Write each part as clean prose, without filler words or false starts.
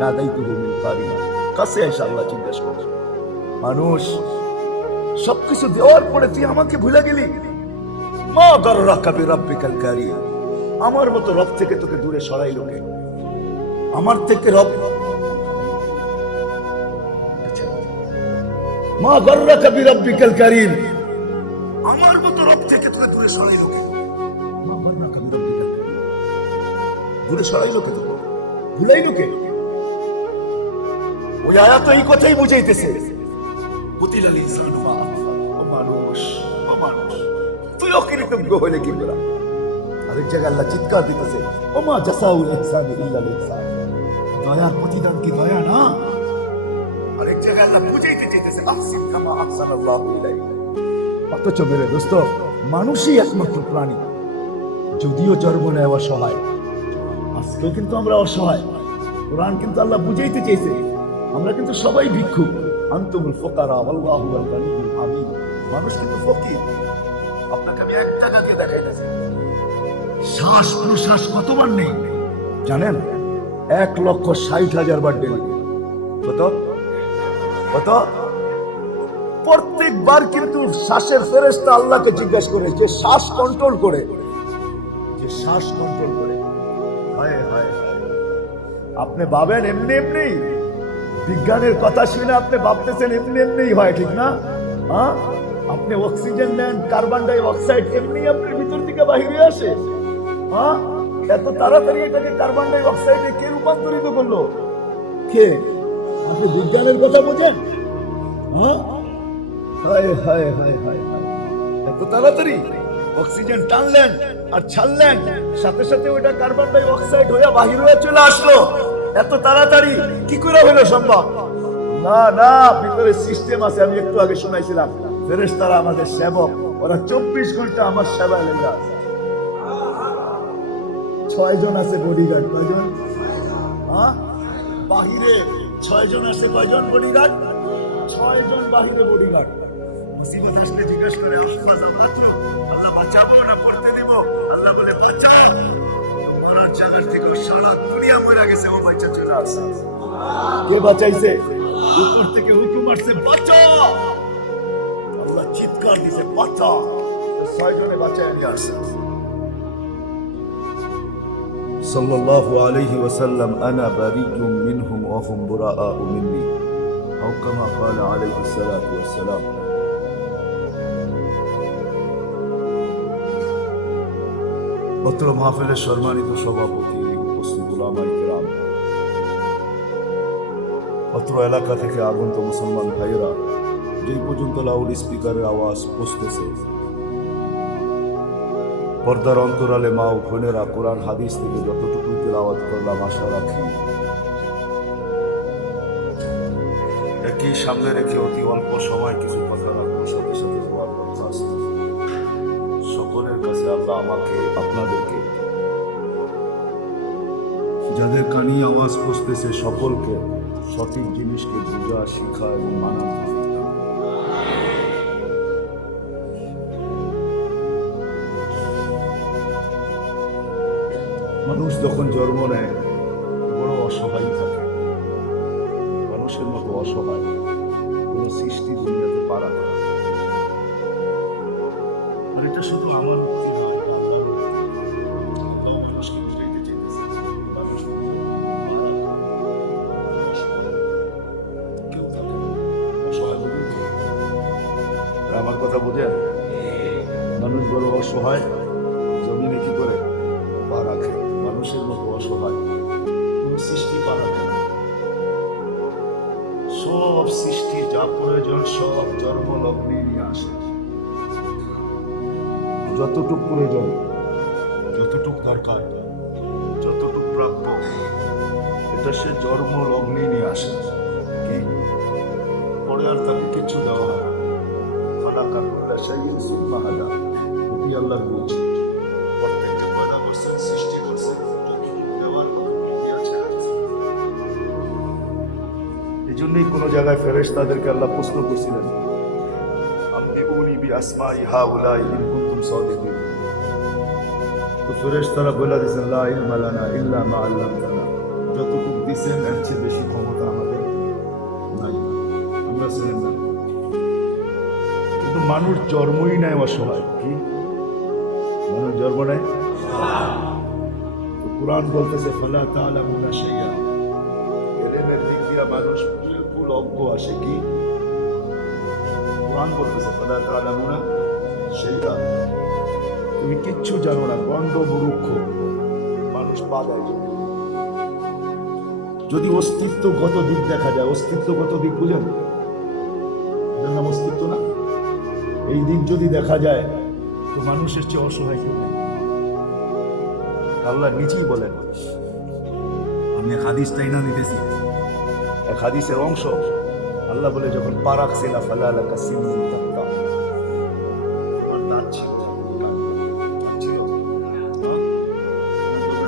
নাদাইতুহু মিন Karib. কাছে এসে আল্লাহ জিজ্ঞাসা করে, মানুষ সবকিছু দেওয়ার পরে তুই আমাকে ভুলে গেলি? মা গাররাকা বিরাব্বিকাল কারিম, আমার মতো রব থেকে তোকে দূরে সরাইলো কে? আমার থেকে রব, মা গাররাকা বিরাব্বিকাল কারিম, আমার মতো রব থেকে তোকে দূরে সরাইলো কে? মা গাররাকা বিরাব্বিকাল কারিম, দূরে সরাইলো কে তোকে, ভুলাইলো কে? ওই আয়াত এই কথাই বুঝাইতেছে, কুতিলাল ইনসানু মা আকফার। ও মানুষ, ও মানুষ, তুই অকৃতজ্ঞ হইলে কি করে? আরেক জায়গায় আল্লাহ চিৎকার দিতেছে, ও মা জাসাউল ইনসানি ইল্লাল ইনসান। দয়ার প্রতিদান কি দয়া না? আরেক জায়গায় আল্লাহ বুঝাইতে চাইতেছে, আহসিন কামা আহসানাল্লাহু ইলাইক। অথচ মেরে দোস্ত, মানুষই একমাত্র প্রাণী যদিও জন্ম নেয় অসহায়। আজকে কিন্তু আমরা অসহায়। কোরআন কিন্তু আল্লাহ বুঝাইতে চাইছে আমরা কিন্তু সবাই ভিক্ষুক। আনতুমুল ফুকারা ওয়াল্লাহু হুয়াল গানিয়্যুল হামিদ। মানুষ কিন্তু ফকির। আপনাকে আমি একটা টাকা দেখাইতেছি, শ্বাস প্রশ্বাস কতবার নেই জানেন? 1,60,000 বার ডেলি। কত কত? প্রত্যেকবার কিন্তু শ্বাসের ফেরেশতা আল্লাহকে জিজ্ঞাসা করে, যে শ্বাস কন্ট্রোল করে, যে শ্বাস কন্ট্রোল করে। হায় হায় হায়, আপনি ভাবেন এমনি এমনি, বিজ্ঞানের কথা শুনে আপনি ভাবতেছেন এমনি এমনি হয়, ঠিক না? হ্যাঁ, আপনি অক্সিজেন নেন, কার্বন ডাই অক্সাইড এমনি আপনার ভিতর থেকে বাহিরে আসে। হ্যাঁ, এত তাড়াতাড়ি এটাকে কার্বন ডাই অক্সাইডে কে রূপান্তরিত করলো? কে? আপনি বিজ্ঞানের কথা বোঝেন? হ্যাঁ, হায় হায় হায় হায় হায়, এত তাড়াতাড়ি অক্সিজেন টানলেন আর ছাড়লেন, সাথে সাথে ওটা কার্বন ডাই অক্সাইড হয়ে বাহির হয়ে চলে আসলো। এত তাড়াতাড়ি কি করে হলো সম্ভব? না না, ভিতরে সিস্টেম আছে। আমি একটু আগে শোনাইছিলাম, ফেরেশতারা আমাদের সেবক, ওরা 24 ঘন্টা আমার সেবায় লেগে আছে। 6 জন আছে বডিগার্ড। কয়জন? হ্যাঁ, বাহিরে 6 জন আছে। কয়জন বডিগার্ড? 6 জন বাহিরে বডিগার্ড। মুসিবত আসলে জিজ্ঞাসা করে, আল্লাহ বাঁচাবো না পড়তে দেব? আল্লাহ বলে বাঁচা। মরার জায়গা থেকে সারা দুনিয়া মরে গেছে, ও বাচ্চা চলে আসছে। কে বাঁচাইছে? উপর থেকে হুকুম আসছে, বাঁচাও। আল্লাহ চিৎকার দিছে, বাঁচা। 6 জনে বাঁচায় নিয়ে আসছে। সাল্লাল্লাহু আলাইহি ওয়াসাল্লাম, আনা বারিউম মিনহুম ওয়া হুম বুরাআউ মিন্নি, আও কামা ক্বালা আলাইহি সালাতু ওয়াসসালাম। অত্র মাহফিলের সম্মানিত সভাপতি, উপস্থিত উলামায়ে কেরাম, অত্র এলাকা থেকে আগত মুসলমান ভাইয়েরা, যেই পর্যন্ত লাউড স্পিকারের আওয়াজ পৌঁছতেছে, পর্দার অন্তরালে মা ও বোনেরা, কোরআন হাদিস থেকে যতটুকু তেলাওয়াত করলাম, আশা রাখি একই সামনে রেখে অতি অল্প সময় কিছু কথা রাখবো, সাথে সাথে দোয়ার কথা আছে। সকলের কাছে আল্লাহ আমাকে, আপনাদেরকে, যাদের কানে আওয়াজ পৌঁছতেছে, সকলকে সঠিক জিনিসকে বোঝা, শিখা এবং মানা। মানুষ যখন জন্ম নেয় বড় অসহায় থাকে, মানুষের মতো অসহায় কোন সৃষ্টি দুনিয়াতে পারা যায় না। এটা শুধু আমার আমার কথা বোঝেন? মানুষ বড় অসহায়, জমিনে কি করে পা রাখে, মানুষের মতো অসহায় কোন সৃষ্টি পা রাখে না। সব সৃষ্টি যা প্রয়োজন সব জন্ম লগ্নে নিয়ে আসে। যতটুক প্রয়োজন, যতটুক দরকার, যতটুক প্রাপ্য, এটা সে জন্ম লগ্নে নিয়ে আসে। কি পরে আর তাকে কিছু দেওয়া হয় না। খালাকা কুল্লা শাইইন সুম্মা হাদা, এটি আল্লাহর বুঝ। প্রত্যেককে পয়দা করছেন, সৃষ্টি করছেন, দেওয়ার মতো বুদ্ধি আছে। এই জন্যই কোনো জায়গায় ফেরেশতাদেরকে আল্লাহ প্রশ্ন করছিলেন, আম্বিউনি বিআসমাই হাউলাই ইন কুনতুম সাদিকিন। তো ফেরেশতারা বলে দিয়েছেন, লা ইলমা লানা ইল্লা মা আল্লামতানা, যতটুকু দিচ্ছেন, এর চেয়ে বেশি ক্ষমতা আমাদের নাই, আমরা ছিলেন না। কিন্তু মানুষ জন্মই নেয় অসহায়। কি মানুষ জন্ম নেয়? তো কোরআন বলতেছে ফালা তা'লামুনা শাইআ, এলেমের দিক দিয়ে মানুষ বিলকুল অজ্ঞ আসে। কি কোরআন বলতেছে ফালা তা'লামুনা শাইআ, তুমি কিচ্ছু জানো না, গণ্ড মূর্খ মানুষ পা দেয়। যদি অস্তিত্বগত দিক দেখা যায়, অস্তিত্বগত দিক বুঝেন, এটার নাম অস্তিত্ব না? এই দিক যদি দেখা যায় তো মানুষের চেয়ে অসহায় কেউ নেই। আল্লাহ নিজেই বলেন, আমি এক হাদিসটাই না নিতেছি, এক হাদিসের অংশ। আল্লাহ বলে যখন পা রাখছিল ফালা লাকা সিমুন তাক্তা, তোমার দাঁত ছিল, দাঁত ছিল।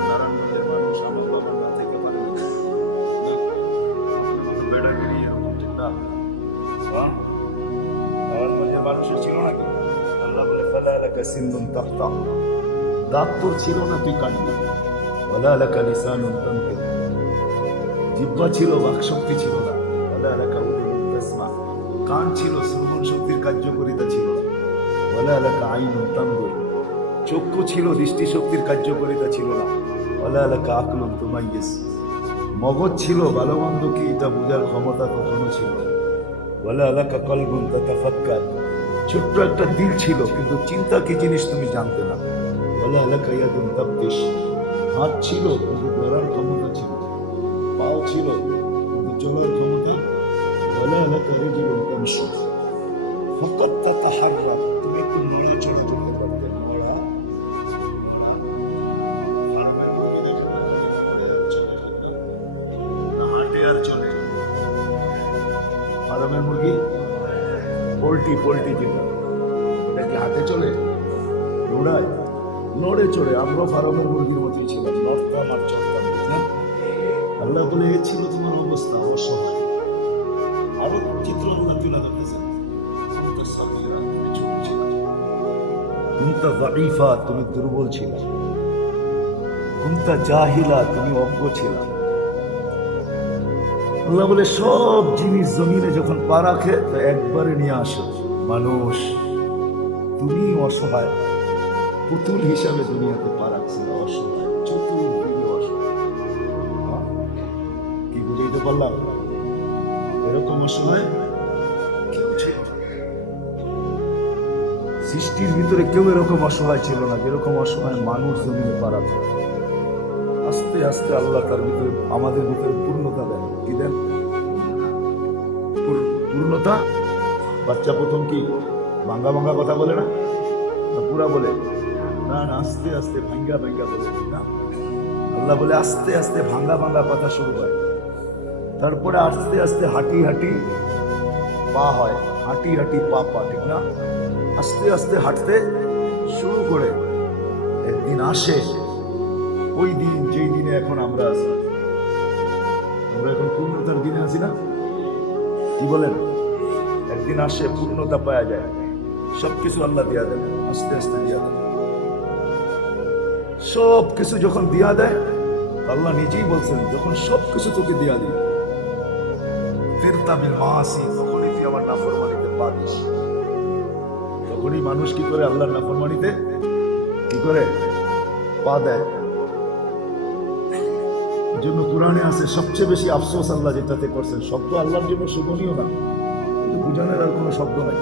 নারায়ণগঞ্জের মানুষ আমার বাবার দাঁত থেকে পারে না, বেড়া বেরিয়ে এরকম, ঠিক না? নারায়ণগঞ্জের মানুষের ছিল নাকি? আল্লাহ বলে ফালা লাকা সিমুন তাক্তা, দাঁত তোর ছিল না, তুই কাটবি। ওয়ালা লাকা লিসানুন তানতিক, জিহ্বা ছিল, বাক শক্তি ছিল না। ওয়ালা লাকা উযুনুন তাসমা, কান ছিল, শ্রবণ শক্তির কার্যকারিতা ছিল না। ওয়ালা লাকা আইনুন তানজুর, চক্ষু ছিল, দৃষ্টি শক্তির কার্যকারিতা ছিল না। ওয়ালা লাকা আকলুন তুমাইয়িজ, মগজ ছিল, ভালো মন্দ কি এটা বোঝার ক্ষমতা কখনো ছিল না। ওয়ালা লাকা কলবুন তাতাফাক্কার, ছোট্ট একটা দিল ছিল কিন্তু চিন্তা কি জিনিস তুমি জানতে না। ওয়ালা লাকা ইয়াদুন তাবতিশ, হাত ছিল কিন্তু ধরার ক্ষমতা ছিল, পাও ছিল কিন্তু চলার ক্ষমতা। ওয়ালা লাকা রিজলুন তামশি ফাকাত তাতাহাররাক, তুমি একটু নড়াচড়া করতে পারতে। ফার্মের মুরগি পোল্ট্রি, পোল্ট্রি যেটা, এটা কি হাতে চলে? দৌড়ায়, নড়ে চড়ে। আমরা ফার্মের মুরগির মতোই ছিলাম, নড়তাম আর চড়তাম, বুঝলাম? আল্লাহ বলে এ ছিল তোমার অবস্থা, অসহায়। আরো চিত্র আল্লাহ তুলে ধরতেছেন, তুমি ছোট ছিল, কুনতা যাঈফা, তুমি দুর্বল ছিল, কুনতা জাহিলা, তুমি অজ্ঞ ছিল। আল্লাহ বলে সব জিনিস জমিনে যখন পা রাখে তো একবারে নিয়ে আসে মানুষ। তুমি অসহায়, পুতুল হিসাবে দুনিয়াতে পা রাখছিল, অসহায়, চতুর্দিকে অসহায়। কি বুঝাইতে পারলাম? এরকম অসহায় কেউ ছিল না। সৃষ্টির ভিতরে কেউ এরকম অসহায় ছিল না যেরকম অসহায় মানুষ জমিনে পা রাখে। আস্তে আস্তে আল্লাহ তার ভিতরে, আমাদের ভিতরে পূর্ণতা দেন। কি দেন? পূর্ণতা। বাচ্চা প্রথম কি ভাঙ্গা ভাঙ্গা কথা বলে না, পুরা বলে না? আস্তে আস্তে ভাঙ্গা ভাঙ্গা বলে না। আল্লাহ বলে আস্তে আস্তে ভাঙ্গা ভাঙ্গা কথা শুরু হয়, তারপরে আস্তে আস্তে হাঁটি হাঁটি পা হয়, হাঁটি হাঁটি পা পা, ঠিক না? আস্তে আস্তে হাঁটতে শুরু করে একদিন আসে ওই দিন, যেই দিনে এখন আমরা আছি। আমরা এখন পূর্ণতার দিনে আছি না? কি বলেন? একদিন আসে পূর্ণতা পাওয়া যায়, সবকিছু আল্লাহ দিয়া দেন, আস্তে আস্তে দিয়া দেন। সব কিছু যখন দিয়া দেয়, আল্লাহ নিজেই বলছেন যখন সবকিছু তোকে দিয়া দিই ফিরতাবিল মাসি, তখনই তুই আমার নাফরমানিতে পা দিস। তখনই মানুষ কি করে আল্লাহর নাফরমানিতে কি করে পা দেয়। জন্য কোরআনে আছে সবচেয়ে বেশি আফসোস আল্লাহ যেটাতে করছেন, শব্দ আল্লাহর জন্য শোভনীয় না, কিন্তু বুঝানোর আর কোনো শব্দ নাই।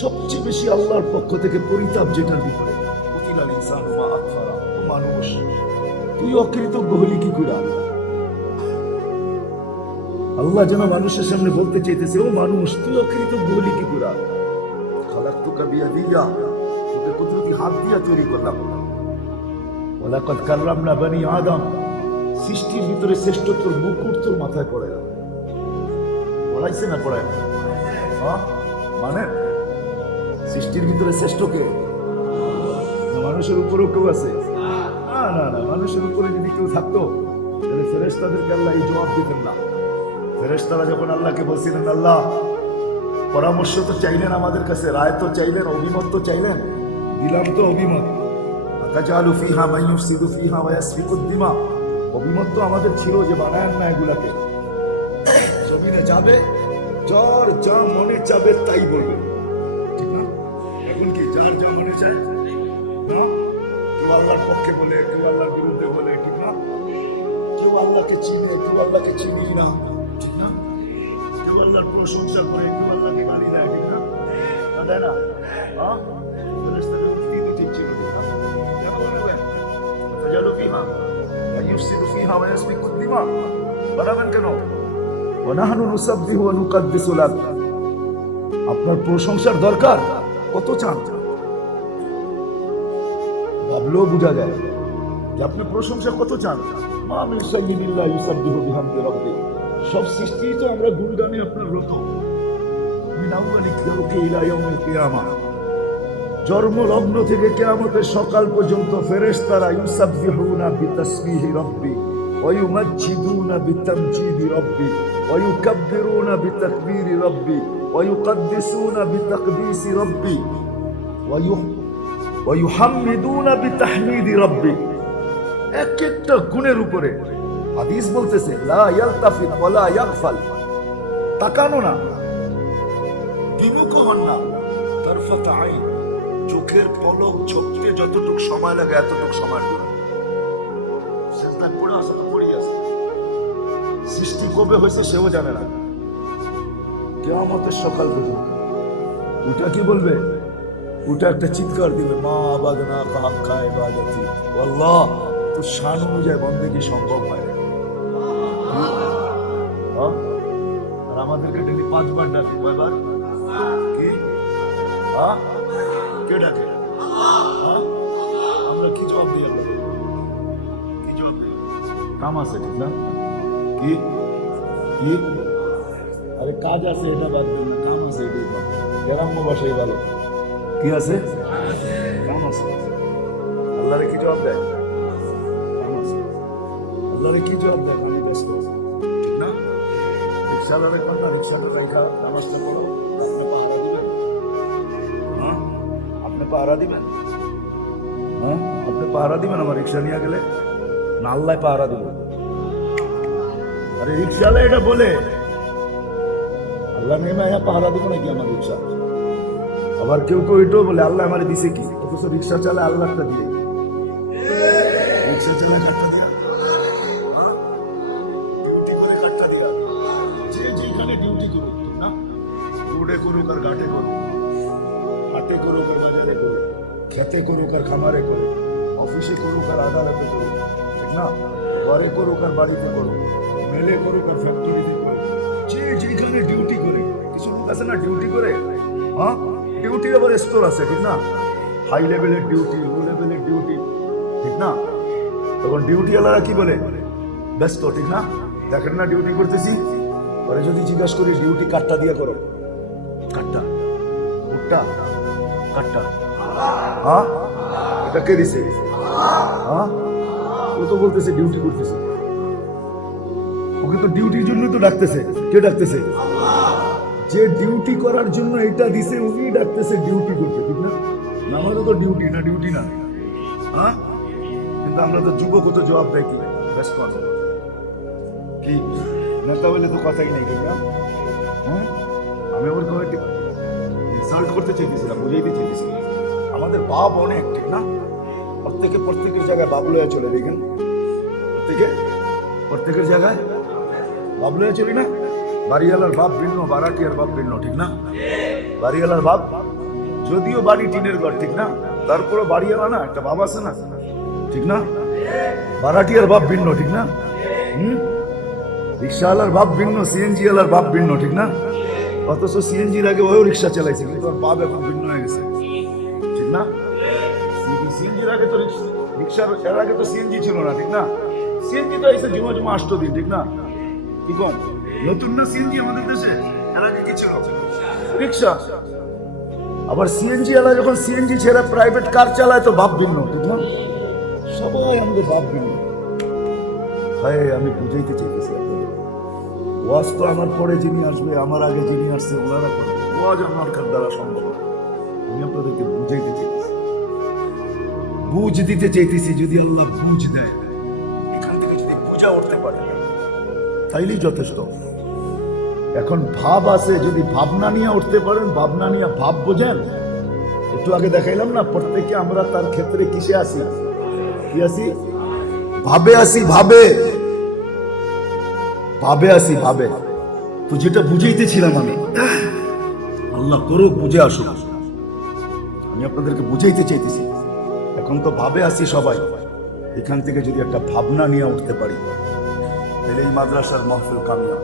সবচেয়ে বেশি আল্লাহর পক্ষ থেকে পরিতাপ যেটার ভিতরে, কুতিলাল ইনসানু মা আকফারা, ও মানুষ তুই অকৃতজ্ঞ হলি কি করে? আল্লাহ যেন মানুষের সামনে বলতে চাইতেছে, ও মানুষ তুই অকৃতজ্ঞ হলি কি করে? খালাকতুকা বিয়াদিয়া, তোকে কুদরতি হাত দিয়া তৈরি করলাম। ওয়ালাকাদ কাররামনা বনি আদম, সৃষ্টির ভিতরে শ্রেষ্ঠত্বর মুকুট তোর মাথায় পড়ে। পড়াইছে না পড়ায় না? মানে সৃষ্টির ভিতরে শ্রেষ্ঠকে মানুষের উপরেও কেউ আছে? না না না, মানুষের উপরে যদি কেউ থাকতো তাহলে ফেরেশতাদেরকে আল্লাহ এই জবাব দিতেন না। ফেরেশতারা যখন আল্লাহকে বলছিলেন, আল্লাহ পরামর্শ তো চাইলেন আমাদের কাছে, রায় তো চাইলেন, অভিমত তো চাইলেন, দিলাম তো অভিমত। আতাজালু ফিহা মান ইউফসিদু ফিহা ওয়া ইয়াসফিকু দিমা অভিমত তো আমাদের ছিল যে বানায় না এগুলাকে, জমিনে যাবে যার যা মনে চাবে তাই বলবে, ঠিক না? এখন কি যার যা মনে চায় না, কেউ আল্লাহর পক্ষে বলে, কেউ আল্লাহর বিরুদ্ধে বলে, ঠিক না? কেউ আল্লাহকে চিনে, কেউ আল্লাহকে চিনি না, ঠিক না? কেউ আল্লাহর প্রশংসা করে, কেউ আল্লাহকে গালি দেয়, ঠিক না? দেয় না? ফেরেশতাদের উক্তি তো ঠিক ছিল, ঠিক না? কেন বানাবেন? ফাজালু ফিহা ইউফসিদু ফিহা ওয়া ইয়াসফিকু দিমা, বানাবেন কেন? ওয়া নাহনু নুসাব্বিহু ওয়া নুকাদ্দিসু লাক। আপনার প্রশংসার দরকার, কত চান? ভাবলেও বোঝা যায় যে আপনি প্রশংসা কত চান। মা মিন শাইইন ইল্লা ইউসাব্বিহু বিহামদি রাব্বি, সব সৃষ্টি তো আমরা গুণগানে আপনার রত। মিন আউয়ালি খালকি ইলা ইয়াউমিল কিয়ামাহ, জন্মলগ্ন থেকে কিয়ামতের সকাল পর্যন্ত ফেরেশতারা ইউসাব্বিহুনা বিতাসবিহি রাব্বি ওয়া ইউমাজ্জিদুনা বিতামজিদি রাব্বি ওয়া ইউকাব্বিরুনা বিতাকবীরি রাব্বি ওয়া ইউকাদ্দিসুনা বিতাকদিসি রাব্বি ওয়া ইউহাম্মিদুনা বিতাহমিদি রাব্বি। এক একটা গুণের উপরে হাদিস বলতেছে লা ইয়ালতাফিত ওয়া লা ইয়াগফাল, তাকানো না, বিমুখ হন না, তারফাত আইন, চোখের পলক ঝোঁকতে যতটুকু সময় লাগে এতটুকু সময় দিবেন। সৃষ্টি কবে হয়েছে সেও জানে না, কিয়ামতের সকাল পর্যন্ত। ওটা কি বলবে? ওটা একটা চিৎকার দিবে, মা বাগনা কাহা ইবাদতি, আল্লাহ তোর শান অনুযায়ী বন্দেগী সম্ভব হয় না। আর আমাদেরকে ডেলি 5 বার ডাকে, কয়বার? কি কে ডাকে? আমরা কি জবাব দিই? কি জবাব দিই? কাম আছে, ঠিক না? কি কি আরে কাজ আছে, এটা বাদ দিন না, কাম আছে, এটাই বাদ। গ্রাম্য ভাষায় ভালো, কি আছে? কাম আছে। আল্লাহরে কি জবাব দেয়? কাম আছে। আল্লাহরে কি জবাব দেয়? আমি ব্যস্ত আছি, ঠিক না? রিক্সাওয়ালারে কোন না, রিক্সাটা রাইখা নামাজটা পড়ো, আপনি পাহারা দিবেন? আপনি পাহারা দিবেন? আপনি পাহারা দিবেন আমার রিক্সা নিয়ে গেলে? না আল্লাহ পাহারা দিবেন? আরে রিক্সাওয়ালা এটা বলে, আল্লাহ নেমে পাহারা দিব নাকি আমার রিক্সা? আবার কেউ কেউ এটাও বলে আল্লাহ আমার দিছে কি, অথচ রিক্সা চালে আল্লাহটা দিয়ে, রিক্সা চালে কাটটা দিয়া, যে যেখানে ডিউটি করুক, না রোডে করুক আর ঘাটে করুক, হাটে করুক আর বাজারে করুক, খেতে করুক আর খামারে করুক, অফিসে করুক আর আদালতে করুক, ঠিক না? ঘরে করুক আর বাড়িতে করুক, মেলে করুক আর ফ্যাক্টরিতে করুক, যে যেখানে ডিউটি করে। কিছু লোক আছে না ডিউটি করে, ডিউটি আবার স্তর আছে, ঠিক না? হাই লেভেলের ডিউটি, লো লেভেলের ডিউটি, ঠিক না? তখন ডিউটি ওয়ালারা কি বলে? ব্যস্ত, ঠিক না? দেখেন না ডিউটি করতেছি। পরে যদি জিজ্ঞাসা করি ডিউটি কাটটা দিয়ে করো, কাটটা উঠটা কাটটা, এটা কে দিছে? ও তো বলতেছে ডিউটি করতেছে, ও কিন্তু ডিউটির জন্য তো ডাকতেছে। কে ডাকতেছে? যে ডিউটি করার জন্য এটা দিছে উনি ডাকতেছে ডিউটি করতে, ঠিক না? আমারও তো ডিউটি না, ডিউটি না, কিন্তু আমরা তো যুবক, তো জবাব দেয় কি? ব্যস্ত আছে কি? নেতা বলে তো কথাই নেই, ঠিক না? আমি ওর কমিটি ইনসাল্ট করতে চাইতেছিলাম, বুঝাইতে চাইতেছিলাম। আমাদের বাপ অনেক, ঠিক না? প্রত্যেকের জায়গায় বাপ লয়ে চলে, দেখেন প্রত্যেকের জায়গায় বাপ লয়ে চলি না? বাড়িওয়ালার বাপ ভিন্ন, বারাটিয়ার বাপ ভিন্ন, ঠিক না? বাড়িওয়ালার বাপ যদিও বাড়ি টিনের ঘর, ঠিক না? তারপরে বাড়িওয়ালা না একটা বাপ আছে না, ঠিক না? বারাটিয়ার বাপ ভিন্ন, ঠিক না? রিক্সাওয়ালার বাপ ভিন্ন, সিএনজি ওয়ালার বাপ ভিন্ন, ঠিক না? অথচ সিএনজির আগে ওই রিক্সা চালাইছে, কিন্তু ওর বাপ এখন ভিন্ন হয়ে গেছে, ঠিক না? সিএনজির আগে তো রিক্সার, এর আগে তো সিএনজি ছিল না, ঠিক না? সিএনজি তো এসে জমা 8 দিন, ঠিক না? কি কম নতুন না সিএনজি আমাদের দেশে? এর আগে কি ছিল? রিক্সা। আবার সিএনজি ওয়ালা যখন সিএনজি ছেড়ে প্রাইভেট কার চালায় তো বাপ ভিন্ন, ঠিক না? সবাই আমাদের বাপ ভিন্ন। হ্যাঁ, আমি বুঝাইতে চাইতেছি আপনাদের, ওয়াজ তো আমার পরে যিনি আসবে, আমার আগে যিনি আসছে ওনারা করবে, ওয়াজ আমার দ্বারা সম্ভব না। আমি আপনাদেরকে বুঝাইতে চাইতেছি, বুঝ দিতে চাইতেছি। যদি আল্লাহ বুঝ দেয়, এখান থেকে যদি বুঝা উঠতে পারে, তাইলেই যথেষ্ট। এখন ভাব আছে, যদি ভাবনা নিয়ে উঠতে পারেন, ভাবনা নিয়ে ভাব বোঝেন। একটু আগে দেখাইলাম না, প্রত্যেকে আমরা তার ক্ষেত্রে কিসে আসি, কি আসি? ভাবে আসি, ভাবে ভাবে আসি, ভাবে। তো যেটা বুঝাইতেছিলাম আমি, আল্লাহ করুক বুঝে আসুক, আমি আপনাদেরকে বুঝাইতে চাইতেছি। এখন তো ভাবে আসি সবাই, এখান থেকে যদি একটা ভাবনা নিয়ে উঠতে পারি তাহলে এই মাদ্রাসার মাহফিল কামিয়াব।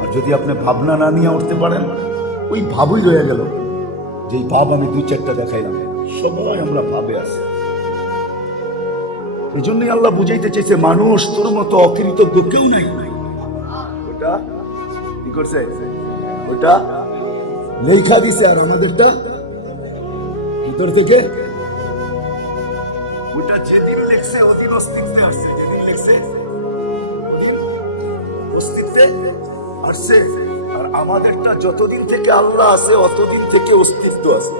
আর যদি আপনি ভাবনা না নিয়ে উঠতে পারেন, ওই ভাবই রয়ে গেল। যেই ভাব আমি 2-4টা দেখাইলাম, সবাই আমরা ভাবে আসি। এই জন্যই আল্লাহ বুঝাইতে চাইছে, মানুষ তোর মতো অকৃতজ্ঞ কেউ নাই। ওটা কি করছে? ওটা লেখা দিছে, আর আমাদেরটা ভিতর থেকে ওটা যেদিন লেখছে ওদিন অস্তিত্বে আসছে, যেদিন লেখছে অস্তিত্বে আসছে। আর আমাদেরটা যতদিন থেকে আল্লাহ আছে অতদিন থেকে অস্তিত্ব আছে।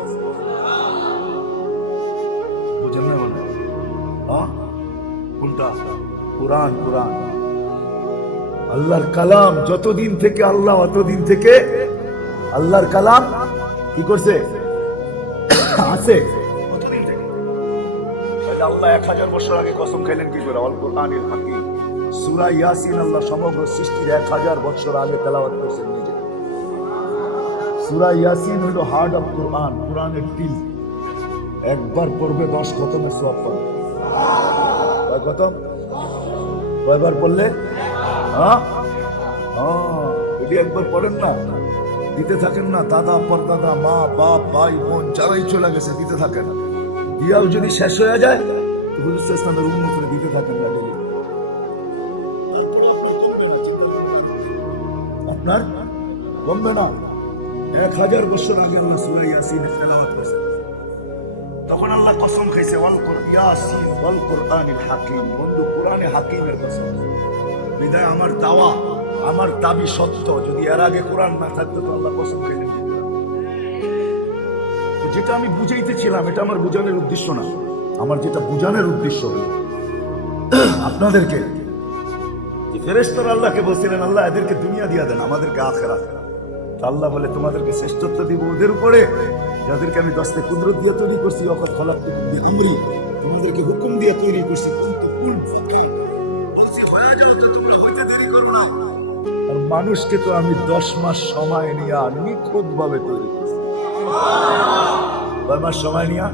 বুঝেন না? হ্যাঁ, কোনটা? কোরআন। কোরআন আল্লাহর কালাম, যতদিন থেকে আল্লাহ অতদিন থেকে আল্লাহর কালাম কি করছে? আছে। আল্লাহ 1000 বছর আগে কসম খাইলেন কি করে? আল কোরআনিল হাকিম, সূরা ইয়াসিন আল্লাহ সমগ্র সৃষ্টির 1000 বছর আগে তেলাওয়াত করেছেন নিজে। সূরা ইয়াসিন হলো হার্ট অফ কোরআন, কোরআনের দিল। একবার পড়বে 10 খতমের সওয়াব পাবে। কয় খতম? কয়বার পড়লে? হ্যাঁ হ্যাঁ, এটি একবার পড়েন না, দিতে থাকেন না। দাদা পরদাদা, মা বাপ, ভাই বোন যারাই চলে গেছে দিতে থাকেন। দিয়াও যদি শেষ হয়ে যায় তো হুজুর সাল্লাল্লাহু আলাইহি ওয়াসাল্লামের উম্মতকে দিতে থাকেন না। আপনার কমবে না। 1000 বছর আগে আল্লাহ সূরা ইয়াসিন তেলাওয়াত করেছেন, তখন আল্লাহ কসম খাইছে ওয়াল ইয়াসিন ওয়াল কোরআনিল হাকিম। বন্ধু, কোরআনে হাকিমের কসম। বিদায় আমার দাওয়া, আমার দাবি সত্য। যদি এর আগে কোরআন না থাকতো তো আল্লাহ কসম খাইলেন। যেটা আমি বুঝাইতেছিলাম, এটা আমার বুঝানোর উদ্দেশ্য না। আমার যেটা বুঝানোর উদ্দেশ্য আপনাদেরকে, ফেরেশতারা আল্লাহকে বলছিলেন, আল্লাহ এদেরকে দুনিয়া দিয়া দেন, আমাদেরকে আখিরাত। আল্লাহ বলে, তোমাদেরকে শ্রেষ্ঠত্ব দিব ওদের উপরে যাদেরকে আমি দস্তে কুদরত দিয়ে তৈরি করছি। ওয়াকাদ খালাকতুকুম বিআমরি, তোমাদেরকে হুকুম দিয়ে তৈরি করছি। আর মানুষকে তো আমি 10 মাস সময় নিয়ে নিখুঁত ভাবে তৈরি করছি। 10 মাস সময় নিয়ে,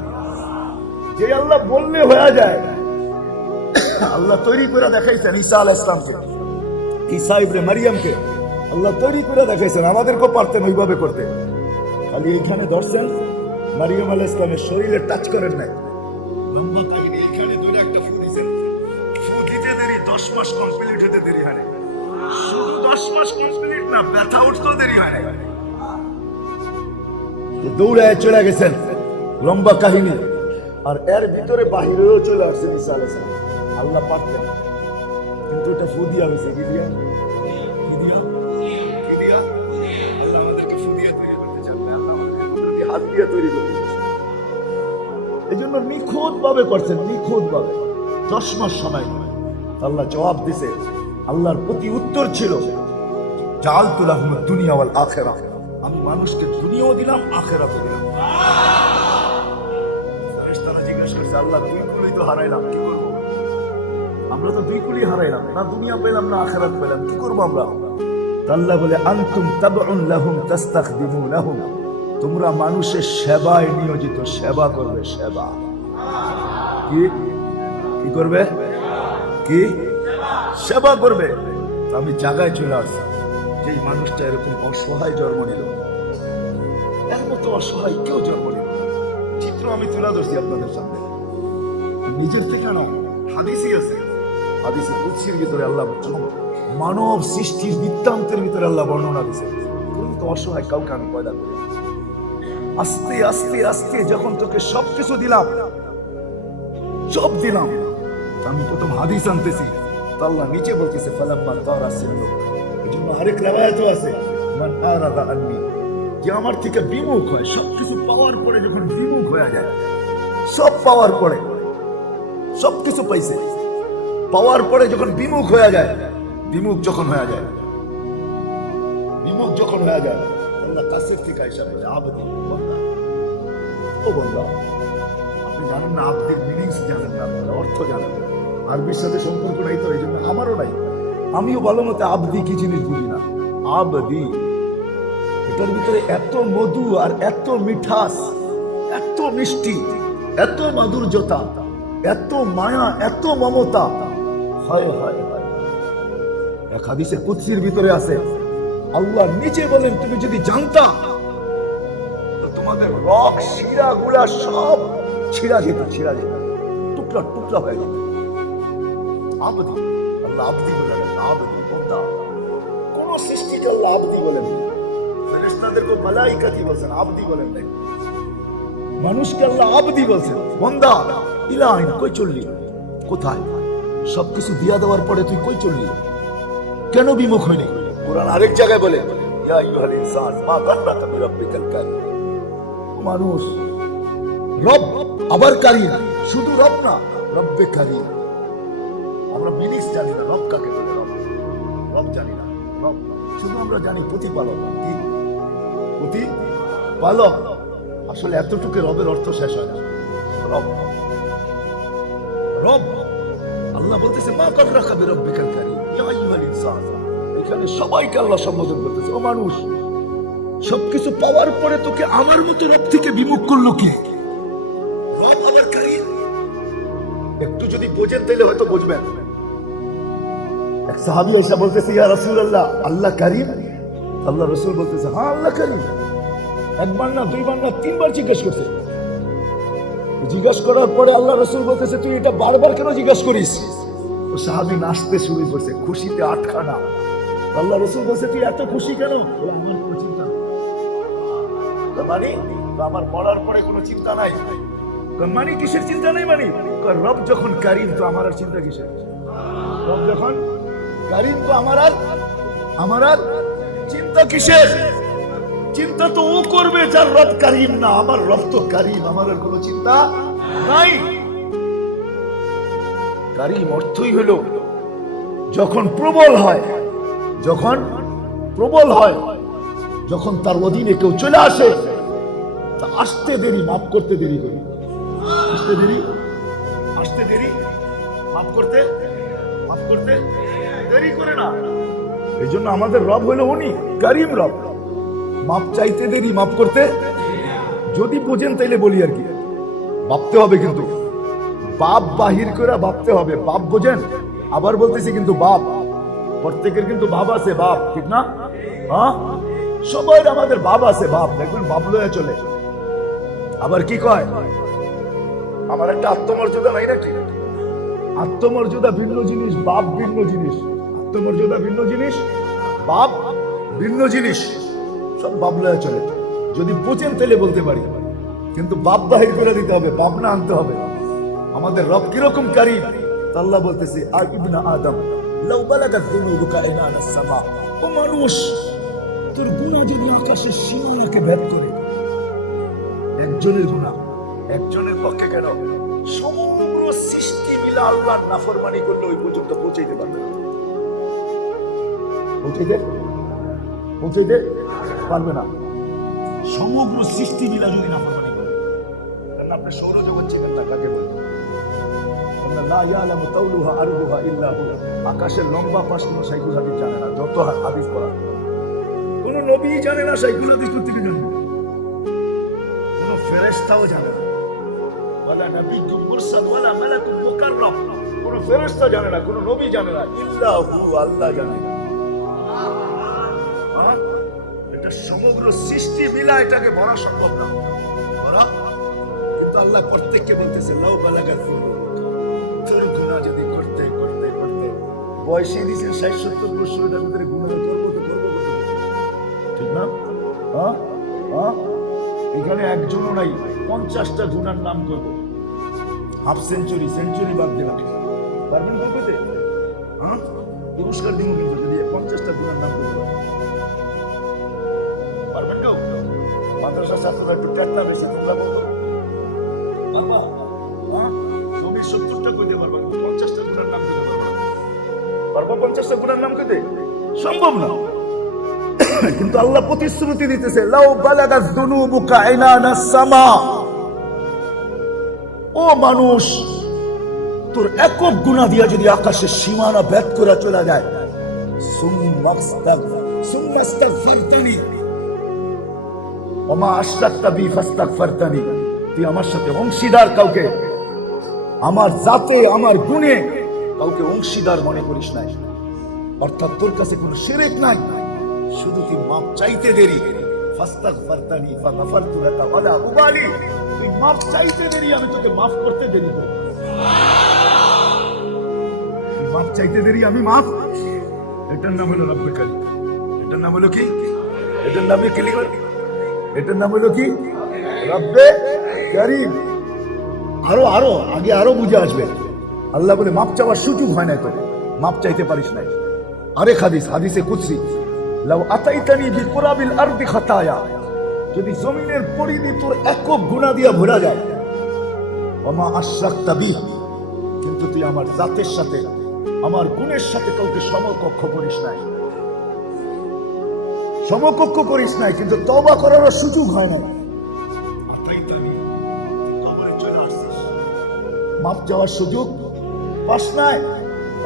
যে আল্লাহ বললে হয়ে যায়। আল্লাহ তৈরি করে দেখাইছেন ঈসা আলাইহিস সালামকে, ঈসা ইবনে মারিয়ামকে আল্লাহ তৈরি করে দেখাইছেন। আমাদেরকেও পারতেন ওইভাবে করতে, খালি এইখানে ধরছেন, মারিয়াম আলাইহিস সালামের শরীরে টাচ করেন নাই। লম্বা কাহিনী, এইখানে ধরে একটা ফু দিয়েছেন। ফু দিতে দেরি, 10 মাস কমপ্লিট হতে দেরি হয় না। শুধু 10 মাস কমপ্লিট না, ব্যথা উঠতেও দেরি হয় না। দৌড়ায় চলে গেছেন, লম্বা কাহিনী। আর এর ভিতরে বাহিরেও চলে আসছেন ঈসা আলাইহিস সালাম। আল্লাহ পারতেন, কিন্তু এটা ফু দিয়া হয়েছে। কি দিয়া? আল্লাহ আমাদেরকে ফু দিয়া তৈরি করতে চান না, আল্লাহ আমাদেরকে হাত দিয়া তৈরি করতে চান। এই জন্য নিখুঁত ভাবে করছেন, নিখুঁত ভাবে। 10 মাস সময় আল্লাহ জবাব দিছে। আল্লাহর প্রতি উত্তর ছিল, জাআলতু লাহুমুদ দুনিয়া ওয়াল আখিরাহ, আমি মানুষকে দুনিয়াও দিলাম, আখিরাতও দিলাম। ফেরেশতারা জিজ্ঞাসা করছে, আল্লাহ 2 কুলি তো হারাইলাম, কি করব? আমরা তো 2 কুলি হারাইলাম, না দুনিয়া পেলাম না আখিরাত পেলাম, কি করব আমরা? আল্লাহ বলে, আনতুম তাবউন লাহুম তাস্তাখদিমু লাহুম, তোমরা মানুষের সেবায় নিয়োজিত, সেবা করবে। সেবা কি কি করবে? কি সেবা করবে। আমি জায়গায় চলে আসি, যেই মানুষটা এরকম অসহায় জন্ম নিল, এর মতো অসহায় কেউ জন্ম নিল। চিত্র আমি তুলে ধরছি আপনাদের সামনে, নিজের থেকে না, হাদিসই আছে। হাদিসে কুদসির ভিতরে আল্লাহ মানব সৃষ্টির বৃত্তান্তের ভিতরে আল্লাহ বর্ণনা দিয়েছে। তুমি তো অসহায় কাউকে আমি পয়দা করি, আস্তে আস্তে আস্তে যখন তোকে সবকিছু দিলাম, সব দিলাম, আমি প্রথম হাদিস আনতেছি, আল্লাহ নিচে বলতেছে ফালাম্মা তারা সিল্লু। এজন্য আরেক রিওয়ায়াতও আছে, মান আরাদা আন্নি, যে আমার থেকে বিমুখ হয়, সবকিছু পাওয়ার পরে যখন বিমুখ হয়ে যায়, সব পাওয়ার পরে সবকিছু পাইছে, পাওয়ার পরে যখন বিমুখ হয়ে যায়, বিমুখ যখন হয়ে যায়, বিমুখ যখন হয়ে যায়, আল্লাহ কাছের থেকে ইশারা করে আবদি বান্দা, ও বান্দা। আপনি জানেন না আবদির মিনিংস জানেন না, আপনারা অর্থ জানেন না, আরবির সাথে সম্পর্ক নাই তো এই জন্য আমারও নাই, আমিও ভালো মতো আবদি কি জিনিস বুঝি না। আবদি এটার ভিতরে এত মধু আর এত মিঠাস, এত মিষ্টি, এত মাধুর্যতা, এত মায়া, এত মমতা। হয় হয় হয়। এক হাদিসে কুদসির ভিতরে আছে, আল্লাহ নিজে বলেন তুমি যদি জানতা তো তোমাদের রক শিরা গুলা সব ছিঁড়া যেত, ছিঁড়া যেত, টুকরা টুকরা হয়ে যেত। আবদি, আল্লাহ আবদি বলে, আবদি বান্দা। কোন সৃষ্টিকে আল্লাহ আবদি বলেন, ফেরেশতাদেরকে মালাইকাতি বলেন, আবদি বলেন নাই। মানুষকে আল্লাহ আবদি বলছেন, বান্দা ইলাইন কই চললি, কোথায়? সবকিছু দিয়া দেওয়ার পরে তুই কই চললি, কেন বিমুখ হয়নি? কোরআন আরেক জায়গায় বলে, ইয়া আইয়ুহাল ইনসান মা গাররাকা বিরাব্বিকাল কারীম। মানুষ রব আবার কারীম, শুধু রব না, রব্বে কারীম। আমরা মিনিংস জানি না, রব কাকে বলে, রব রব জানি না, রব শুধু আমরা জানি প্রতিপালক। কি প্রতিপালক? আসলে এতটুকু রবের অর্থ শেষ হয় না। রব রব আল্লাহ বলতেছে মা গাররাকা বিরাব্বিকাল কারীম ইয়া আইয়ুহাল ইনসান। এখানে সবাইকে আল্লাহ সম্বোধন করতেছে, ও মানুষ, সবকিছু পাওয়ার পরে তোকে আমার মতো রব থেকে বিমুখ করলো কে? রব আবার কারীম। একটু যদি বোঝেন তাহলে হয়তো বুঝবেন। এক সাহাবী এসে বলতেছে, ইয়া রাসূলুল্লাহ আল্লাহ কারীম? আল্লাহ রাসূল বলতেছে, হ্যাঁ আল্লাহ কারীম। একবার না, দুইবার না, তিনবার জিজ্ঞেস করছে। জিজ্ঞেস করার পরে আল্লাহ রাসূল বলতেছে, তুই এটা বারবার কেন জিজ্ঞেস করিস? ও সাহাবী নাচতে শুরু করছে, খুশিতে আটখানা। আল্লাহ রাসূল বলছে, তুই এত খুশি কেন? আমার কোনো চিন্তা নেই। মানে আমার মরার পরে কোনো চিন্তা নাই। মানে কিসের চিন্তা নেই? মানে রব যখন কারীম তো আমার আর চিন্তা কিসের? রব যখন কারীম তো আমার আর চিন্তা কিসের? চিন্তা তো ও করবে যার রব কারীম না। আমার রব তো কারীম, আমার আর কোনো চিন্তা নাই। কারীম অর্থই হলো যখন প্রবল হয়, যখন প্রবল হয়, যখন তার অধীনে কেউ চলে আসে, তা আসতে দেরি, মাফ করতে দেরি করি। আসতে দেরি, আসতে দেরি, মাফ করতে দেরি করে না। এই জন্য আমাদের রব হলো উনি কারীম রব। মাপ চাইতে দেরি, মাফ করতে। যদি বোঝেন তাইলে বলি আর কি, ভাবতে হবে কিন্তু, বাপ বাহির করে ভাবতে হবে। বাপ বোঝেন? আবার বলতেছি কিন্তু বাপ, প্রত্যেকের কিন্তু বাপ আছে, বাপ ঠিক না? হ্যাঁ, সবাই আমাদের বাপ আছে, বাপ দেখবেন বাপ লয়ে চলে। আবার কি কয়, আমার একটা আত্মমর্যাদা নাই নাকি? আত্মমর্যাদা ভিন্ন জিনিস, বাপ ভিন্ন জিনিস। আত্মমর্যাদা ভিন্ন জিনিস, বাপ ভিন্ন জিনিস। সব বাপ লয়ে চলে। যদি বোঝেন তাহলে বলতে পারি, কিন্তু বাপ বাহির করে দিতে হবে, বাপ না আনতে হবে। আমাদের রব কিরকম কারীম? আল্লাহ বলতেছে, আর ইবনে আদম লাউ বালাগাত যুনুবুকা ইনানাস সামা। ও মানুষ, তোর গুনাহ যদি আকাশের সীমানাকে ভেদ করে, একজনের গুনাহ, একজনের পক্ষে কেন সমগ্র সৃষ্টি মিলে আল্লাহর নাফরমানি করলে ওই পর্যন্ত পৌঁছাইতে পারবে না। পৌঁছাইতে পারবে না। সমগ্র সৃষ্টি মিলা যদি নাফরমানি করে। কারণ আপনি সৌরজগৎ ছিলেন না, কাকে বলে? আকাশের লম্বা পাশ কোন সাইকুল হাদিস জানে না, যত হাদিস পড়া কোন নবী জানে না, সাইকুল হাদিস থেকে জানবে। কোন ফেরেশতাও জানে না, ওয়ালা নবিয়্যুম মুরসাল ওয়ালা মালাকুম মুকাররম। কোন ফেরেশতা জানে না, কোন নবী জানে না, ইল্লাহু আল্লাহ জানে। এটা সমগ্র সৃষ্টি মিলা এটাকে বলা সম্ভব না, কিন্তু আল্লাহ প্রত্যেককে বলতেছে লাউ বালাগাত যুনুব। তোর গুনাহ যদি করতে করতে করতে বয়সে দিয়েছেন ৬০-৭০ বছর, এটার ভিতরে গুনাহ করবো তো করবো, ঠিক না? এখানে একজনও নাই ৫০টা গুনার নাম করবো, হাফ সেঞ্চুরি সেঞ্চুরি বাদ দিলাম, পারবেন করতে? পুরস্কার দিব কিন্তু যদি ৫০টা গুনার নাম করতে পারবেন। কেউ মাদ্রাসা ছাত্ররা একটু চেষ্টা বেশি, তোমরা বলতো পারবা? তুমি ৭০টা করতে পারবা, ৫০টা গুনার নাম করতে পারবা। পারবো 50টা গুনার নাম কইতে? সম্ভব না। কিন্তু আল্লাহ প্রতিশ্রুতি দিতেছে, লাউ বালাগাত যুনুবুকা ইনানাস সামা, ও মানুষ, তোর একক গুনাহ দিয়া যদি আকাশের সীমানা ভেদ করে চলে যায়, সুম্মাস্তাগফারতানি ওমা আশরাকতা বি ফাস্তাগফারতানি, তুই আমার সাথে অংশীদার কাউকে, আমার জাতে আমার গুণে কাউকে অংশীদার মনে করিস নাই, অর্থাৎ তোর কাছে কোনো শিরক নাই, শুধু তুই মাপ চাইতে দেরি, ফাস্তাগফারতানি ফাগফারতু লাকা ওয়ালা উবালি, তুই মাপ চাইতে দেরি, আমি তোকে মাফ করতে দেরি করব। মাপ চাইতে দেরি, আমি মাফ। এটার নাম হলো রব্বে কারীম। এটার নাম হলো কি? এটার নামে ক্লিয়ার, এটার নাম হলো কি? রব্বে কারীম। আরো আরো আগে আরো বুঝে আসবে। আল্লাহ বলে মাপ চাওয়ার সুযোগ হয় না, তো মাপ চাইতে পারিস না। আরেক হাদিস, হাদিসে কুদসি, লাউ আতাইতানি বিকুরাবিল আরদি খাতায়া, যদি জমিনের পরিধি তোর একক গুনাহ দিয়া ভরা যায়, ওমা আশরাকতা বি, কিন্তু তুই আমার জাতের সাথে আমার গুণের সাথে কাউকে সমকক্ষ করিস নাই, সমকক্ষ করিস নাই, কিন্তু তওবা করার সুযোগ হয় না, মাপ যাওয়ার সুযোগ পাস নাই।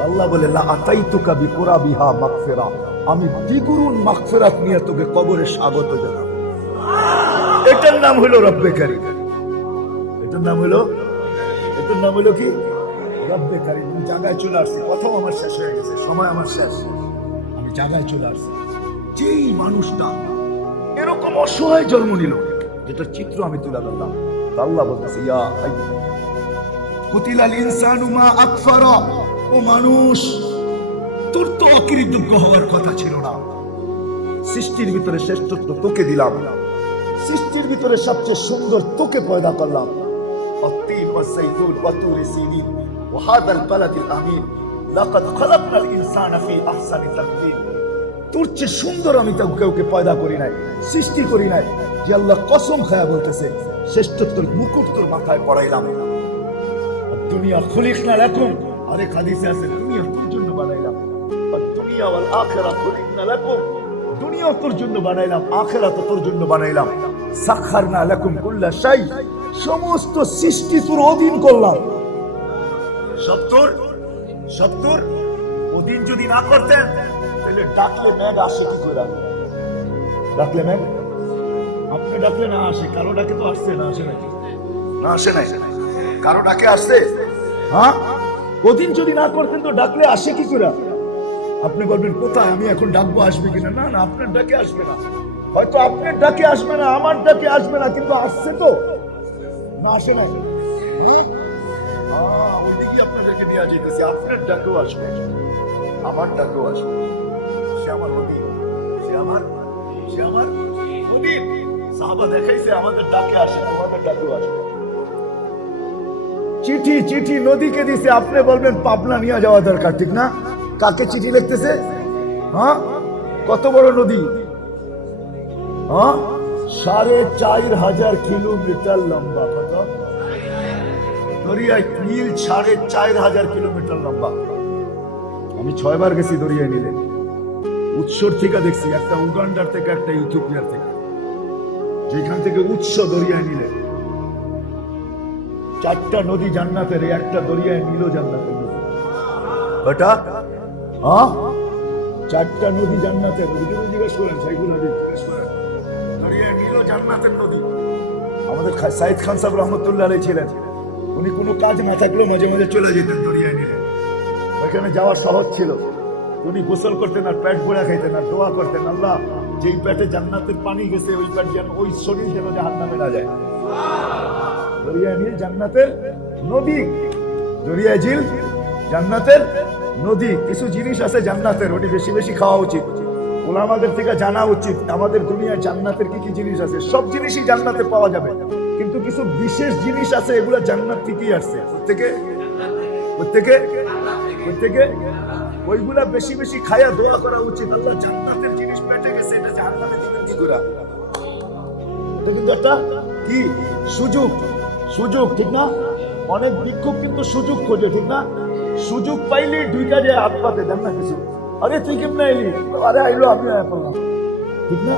আল্লাহ বলে, লা আতাইতুকা বিকুরাবিহা মাগফিরা, আমি দ্বিগুণ মাগফিরাত নিয়ে তোকে কবরে স্বাগত জানাবো। এটার নাম হলো রব্বে কারীম। এটার নাম হলো কি? রব্বে কারীম। আমি জায়গায় চলে আসছি, কথাও আমার শেষ হয়ে গেছে, সময় আমার শেষ, আমি জায়গায় চলে আসছি। যেই মানুষটা এরকম অসহায় জন্ম নিল, যেটার চিত্র আমি তুলে ধরলাম, আল্লাহ বলতেছে, ইয়া কুতিলাল ইনসানু মা আকফারা, ও মানুষ, তোর তো অকৃতজ্ঞ হওয়ার কথা ছিল না। সৃষ্টির ভিতরে শ্রেষ্ঠত্ব তোকে দিলাম, সৃষ্টির ভিতরে সবচেয়ে সুন্দর তোকে পয়দা করলাম। الطين والزيتون وطور سينين وهذا البلد الأمين لقد خلقنا الإنسان في أحسن تقويم। তোর চেয়ে সুন্দর আমি তো কাউকে পয়দা করি নাই, সৃষ্টি করি নাই। যে আল্লাহ কসম খায়া বলতেছে, শ্রেষ্ঠত্বের মুকুট তোর মাথায় পড়াইলাম। দুনিয়া খুলিকনা লাকুম, আরেক হাদিসে আছে, দুনিয়া তোর জন্য বানাইলাম। দুনিয়া ওয়াল আখিরা খুলিকনা লাকুম, দুনিয়া তোর জন্য বানাইলাম, আখিরাত তোর জন্য বানাইলাম। সাখখারনা লাকুম কুল্লা শাই, সমস্ত সৃষ্টি তোর অধীন করলাম। সত্তর অধীন যদি না করতেন, তাহলে ডাকলে মেঘ আসে কি করে? ডাকলে মেঘ, আপনি ডাকলে না আসে, কারো ডাকে তো আসছে, না আসে নাকি? না আসে নাই, কারো ডাকে আসছে? হ্যাঁ, অধীন যদি না করতেন তো ডাকলে আসে কি করে? আপনি বলবেন কোথায়, আমি এখন ডাকবো, আসবে কিনা? না না, আপনার ডাকে আসবে না, হয়তো আপনার ডাকে আসবে না, আমার ডাকে আসবে না, কিন্তু আসছে তো, না আসে নাই? ওইদিকে আপনাদেরকে দেওয়া যেতেছে, আপনার ডাকেও আসবে, আমার ডাকেও আসবে। সে আমার অধীন, সে আমার অধীন। সাহাবা দেখাইছে, আমাদের ডাকে আসে, আমাদের ডাকেও আসবে। চিঠি নদীকে দিছে, আপনি বলবেন পাবনা নিয়ে যাওয়া দরকার, ঠিক না? কাকে চিঠি লিখতেছে? হ্যাঁ, কত বড় নদী? হ্যাঁ, 4,500 কিলোমিটার লম্বা। কত? দরিয়ায় নীল 4,500 কিলোমিটার লম্বা। আমি 6 বার গেছি দরিয়ায় নীলে, উৎসর থেকে দেখছি, একটা উগান্ডার থেকে, একটা ইথিওপিয়ার থেকে, যেখান থেকে উৎস দরিয়ায় নীলে। 4টা নদী জান্নাতের, একটা দরিয়ায় নীল জান্নাতের নদী। ওটা 4টা নদী জান্নাতের। জিজ্ঞেস করেন সাইকুল নদী, দরিয়ায় নীল জান্নাতের নদী। আমাদের সাইদ খান সাহেব রহমতুল্লাহ আলাইহি ছিলেন, উনি কোনো কাজ না থাকলেও মাঝে মাঝে চলে যেতেন দরিয়ায় নীলে। ওইখানে যাওয়া সহজ ছিল। উনি গোসল করতেন আর পেট ভরা খাইতেন আর দোয়া করতেন, আল্লাহ যেই পেটে জান্নাতের পানি গেছে, ওই পেট যেন, ওই শরীর যেন জাহান্নামে না যায়। দরিয়ায় নীল জান্নাতের নদী, দরিয়ায় ঝিল জান্নাতের নদী। কিছু জিনিস আছে জান্নাতের, ওটি বেশি বেশি খাওয়া উচিত, ওলামাদের থেকে জানা উচিত। আমাদের দুনিয়ায় জান্নাতের কি কি জিনিস আছে, সব জিনিসই জান্নাতে পাওয়া যাবে, কিন্তু কিছু বিশেষ জিনিস আছে, এগুলো জান্নাত থেকেই আসছে। প্রত্যেকে ওইগুলা বেশি বেশি খায়া দোয়া করা উচিত, আল্লাহ জান্নাতের জিনিস পেটে গেছে, এটা জাহান্নামে দিবেন কি করে? এটা কিন্তু একটা কি সুযোগ, ঠিক না? অনেক ভিক্ষুক কিন্তু সুযোগ খোঁজে, ঠিক না? সুযোগ পাইলি দুইটা যে হাত পাতে দেন না কিছু, আরে তুই কেমনে আইলি, আরে আইলো আমি আয়া পড়লাম, ঠিক না?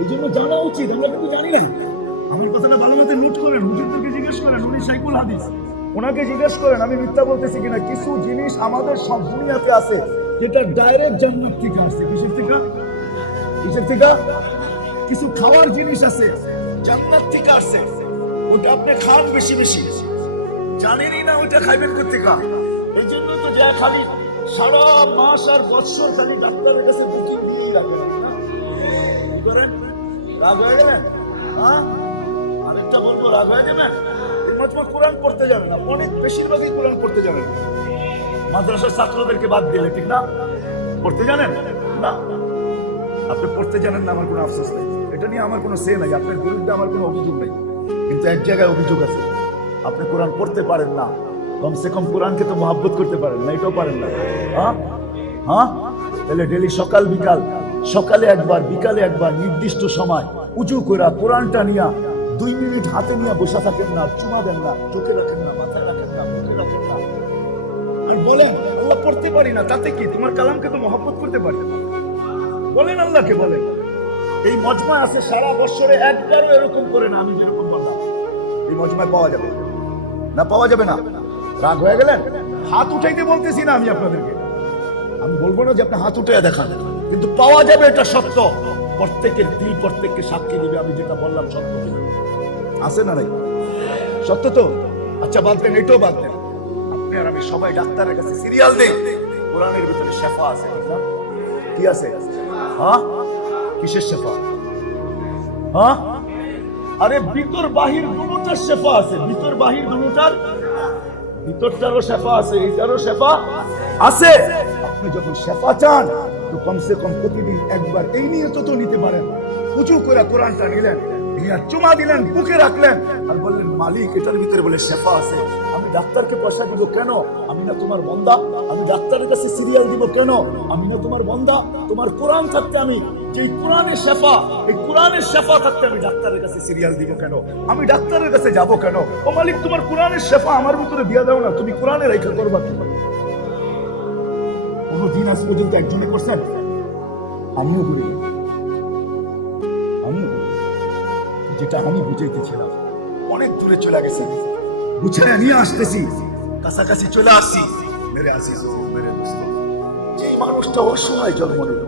এই জন্য জানা উচিত, আমরা কিন্তু জানি না। আমার কথাটা ভালো মতো নোট করেন, হুজুরকে জিজ্ঞেস করেন, উনি সাইকুল হাদিস, ওনাকে জিজ্ঞেস করেন আমি মিথ্যা বলতেছি কিনা। কিছু জিনিস আমাদের সব দুনিয়াতে আছে যেটা ডাইরেক্ট জান্নাত থেকে আসছে। কিসের থেকে? কিসের থেকে? কিছু খাওয়ার জিনিস আছে জান্নাত থেকে আসছে, ওটা আপনি খান বেশি বেশি, জানেনই না ওটা খাইবেন কোথেকে। এই জন্য তো যা খালি সারা মাস আর বছর খালি ডাক্তারের কাছে বুকিং দিয়েই রাখেন না, কি করেন? রাগ হয়ে গেলেন? হ্যাঁ, আরেকটা বলবো, রাগ হয়ে যাবেন। মজমা কোরআন পড়তে যাবে না, অনেক বেশিরভাগই কোরআন পড়তে যাবে না, মাদ্রাসার ছাত্রদেরকে বাদ দিলে, ঠিক না? পড়তে জানেন না? আপনি পড়তে জানেন না, আমার কোনো আফসোস নেই, এটা নিয়ে আমার কোনো সে নাই, আপনার বিরুদ্ধে আমার কোনো অভিযোগ নেই। কিন্তু এক জায়গায় অভিযোগ আছে, আপনি কোরআন পড়তে পারেন না, কমসে কম কোরআনকে তো মহাব্বত করতে পারেন না, এটাও পারেন না। হ্যাঁ হ্যাঁ, তাহলে ডেলি সকাল বিকাল, সকালে একবার বিকালে একবার নির্দিষ্ট সময় উঁচু করে কোরআনটা নিয়ে 2 মিনিট হাতে নিয়ে বসে থাকেন না, চুমা দেন না, চোখে রাখেন না, মাথায় রাখেন না, মুখে রাখেন না, আর বলেন আল্লাহ পড়তে পারি না, তাতে কি? তোমার কালামকে তো মহব্বত করতে পারি, বলেন আল্লাহকে বলেন। এই মজমা আছে সারা বছরে একবারও এরকম করে না আমি যেরকম বললাম, এই মজমায় পাওয়া যাবে না, পাওয়া যাবে না। রাগ হয়ে গেলেন? হাত উঠাইতে বলতেছি না আমি আপনাদেরকে, আমি বলবো না যে আপনি হাত উঠে দেখান, কিন্তু পাওয়া যাবে, এটা সত্য। প্রত্যেকের দিল প্রত্যেককে সাক্ষী দিবে আমি যেটা বললাম সত্য কিনা। আছে না নাই? সত্য তো? আচ্ছা বাদ দেন, এটাও বাদ দেন, আপনি আর আমি সবাই ডাক্তারের কাছে সিরিয়াল দেই, কোরআনের ভিতরে শেফা আছে, কি আছে? হ্যাঁ, কিসের শেফা? হ্যাঁ, আরে ভিতর বাহির দুটোটার শেফা আছে, ভিতর বাহির দুটোটার, ভিতরটারও শেফা আছে, এইটারও শেফা আছে। আপনি যখন শেফা চান তো কমসে কম প্রতিদিন একবার এই নিয়ে তো নিতে পারেন, উঁচু করে কোরআনটা নিলেন, চুমা দিলেন, বুকে রাখলেন, আর বললেন মালিক এটার ভিতরে বলে শেফা আছে, আমি ডাক্তারকে পয়সা দিব কেন? আমি না তোমার বন্দা? আমি ডাক্তারের কাছে সিরিয়াল দিব কেন? আমি না তোমার বন্দা? তোমার কোরআন থাকতে আমি, যে কোরআনের শেফা, এই কোরআনের শেফা থাকতে আমি ডাক্তারের কাছে সিরিয়াল দিব কেন? আমি ডাক্তারের কাছে যাব কেন? ও মালিক তোমার কোরআনের শেফা আমার ভিতরে দিয়া দাও না, তুমি কোরআনের রেখা করবা কি? কোনদিন আজ পর্যন্ত একজনে করছেন? আমিও করি, আমিও করি। যেটা আমি বুঝাইতেছিলাম অনেক দূরে চলে গেছে, বুঝাই নিয়ে আসতেছি, কাছাকাছি চলে আসছি। মেরে আসিস, মেরে দোস্ত, যে মানুষটা অসহায় জন্ম নিল,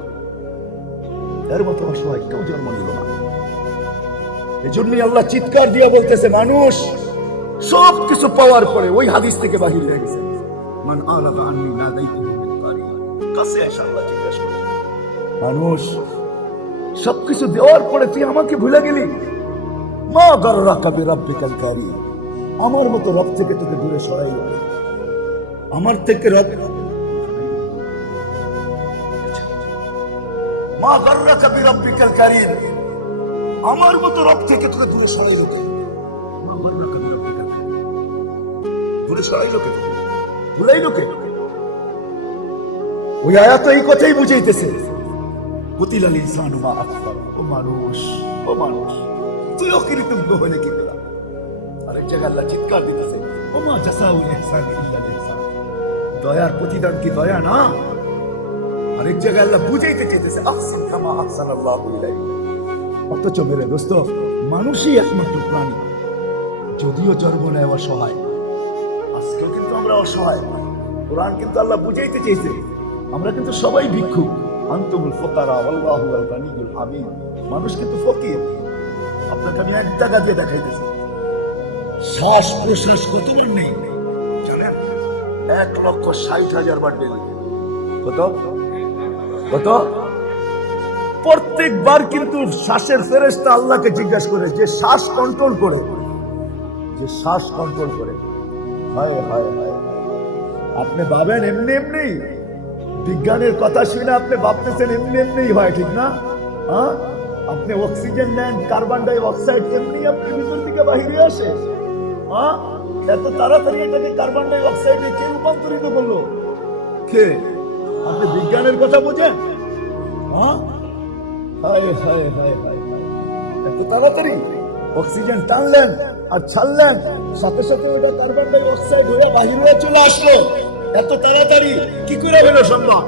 এর মতো অসহায় কেউ জন্ম নিল না। এই জন্যই আল্লাহ চিৎকার দিয়ে বলতেছে, মানুষ সব কিছু পাওয়ার পরে ওই হাদিস থেকে বাহির হয়ে গেছে। মান আলাদা আন্নি না দায়িত্ব কাছে আসা, আল্লাহ জিজ্ঞাসা করে, মানুষ সবকিছু দেওয়ার পরে তুই আমাকে ভুলে গেলি? মা গাররাকা বিরাব্বিকাল কারীম, আমার মতো রব থেকে তোকে দূরে সরাইল, আমার থেকে রব, মা গাররাকা বিরাব্বিকাল কারীম, আমার মতো রব থেকে তোকে দূরে সরাইল, মা গাররাকা বিরাব্বিকাল কারীম, দূরে সরাইল কে, ভুলাইল কে? ওই আয়াত এই কথাই বুঝাইতেছে, কুতিলাল ইনসানু মা আকফার, ও মানুষ, ও মানুষ তুই অকৃতজ্ঞ হলে কি পেলা? আরেক জায়গায় আল্লাহ চিৎকার দিতেছে, ও মা জাযাউল ইহসানি ইল্লাল ইহসান, দয়ার প্রতিদান কি দয়া না? আরেক জায়গায় আল্লাহ বুঝাইতে চাইতেছে, আহসিন কামা আহসানাল্লাহু ইলাইক। অথচ মেরে দোস্ত, মানুষই একমাত্র প্রাণী, যদিও জন্ম নেয় অসহায়, আজকেও কিন্তু আমরা অসহায়। কোরআন কিন্তু আল্লাহ বুঝাইতে চাইছে, আমরা কিন্তু সবাই ভিক্ষুক। আনতুমুল ফুকারা ওয়াল্লাহু আল গানিয়ুল হামিদ, মানুষ কিন্তু ফকির। আপনাকে আমি এক টাকা দিয়ে দেখাইতেছি, শ্বাস প্রশ্বাস কতবার নেই জানেন? 1,60,000 বার ডেলি। কত কত? প্রত্যেকবার কিন্তু শ্বাসের ফেরেশতা আল্লাহকে জিজ্ঞাসা করে, যে শ্বাস কন্ট্রোল করে, যে শ্বাস কন্ট্রোল করে। হায় হায় হায়, আপনি ভাবেন এমনি এমনি, বিজ্ঞানের কথা শুনে আপনি ভাবতেছেন এমনি এমনি হয়, ঠিক না? হ্যাঁ, আপনি অক্সিজেন নেন, কার্বন ডাই অক্সাইড এমনি আপনার ভিতর থেকে বাহিরে আসে। হ্যাঁ, এত তাড়াতাড়ি এটাকে কার্বন ডাই অক্সাইডে কে রূপান্তরিত করলো? কে? আপনি বিজ্ঞানের কথা বোঝেন? হ্যাঁ, হায় হায় হায় হায়, এত তাড়াতাড়ি অক্সিজেন টানলেন আর ছাড়লেন, সাথে সাথে ওটা কার্বন ডাই অক্সাইড হয়ে বাহিরে চলে আসলো। এত তাড়াতাড়ি কি করে হলো সম্ভব?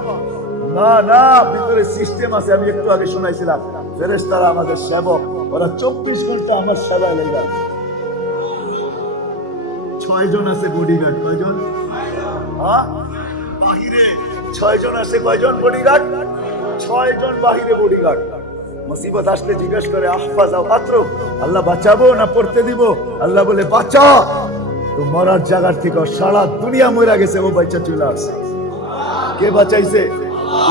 না না, ভিতরে সিস্টেম আছে। আমি একটু আগে শোনাইছিলাম, ফেরেশতারা আমাদের সেবক, ওরা 24 ঘন্টা আমার সেবায় লেগে আছে। 6 জন আছে বডিগার্ড। কয়জন? বাহিরে 6 জন আছে। কয়জন বডিগার্ড? 6 জন বাহিরে বডিগার্ড। মুসিবত আসলে জিজ্ঞেস করে আহফাজ আও আতরুক, আল্লাহ বাঁচাবো না পড়তে দিব? আল্লাহ বলে বাঁচা। তো মরার জায়গার থেকে সারা দুনিয়া মরে গেছে, ও বাচ্চা চলে আসছে। কে বাঁচাইছে?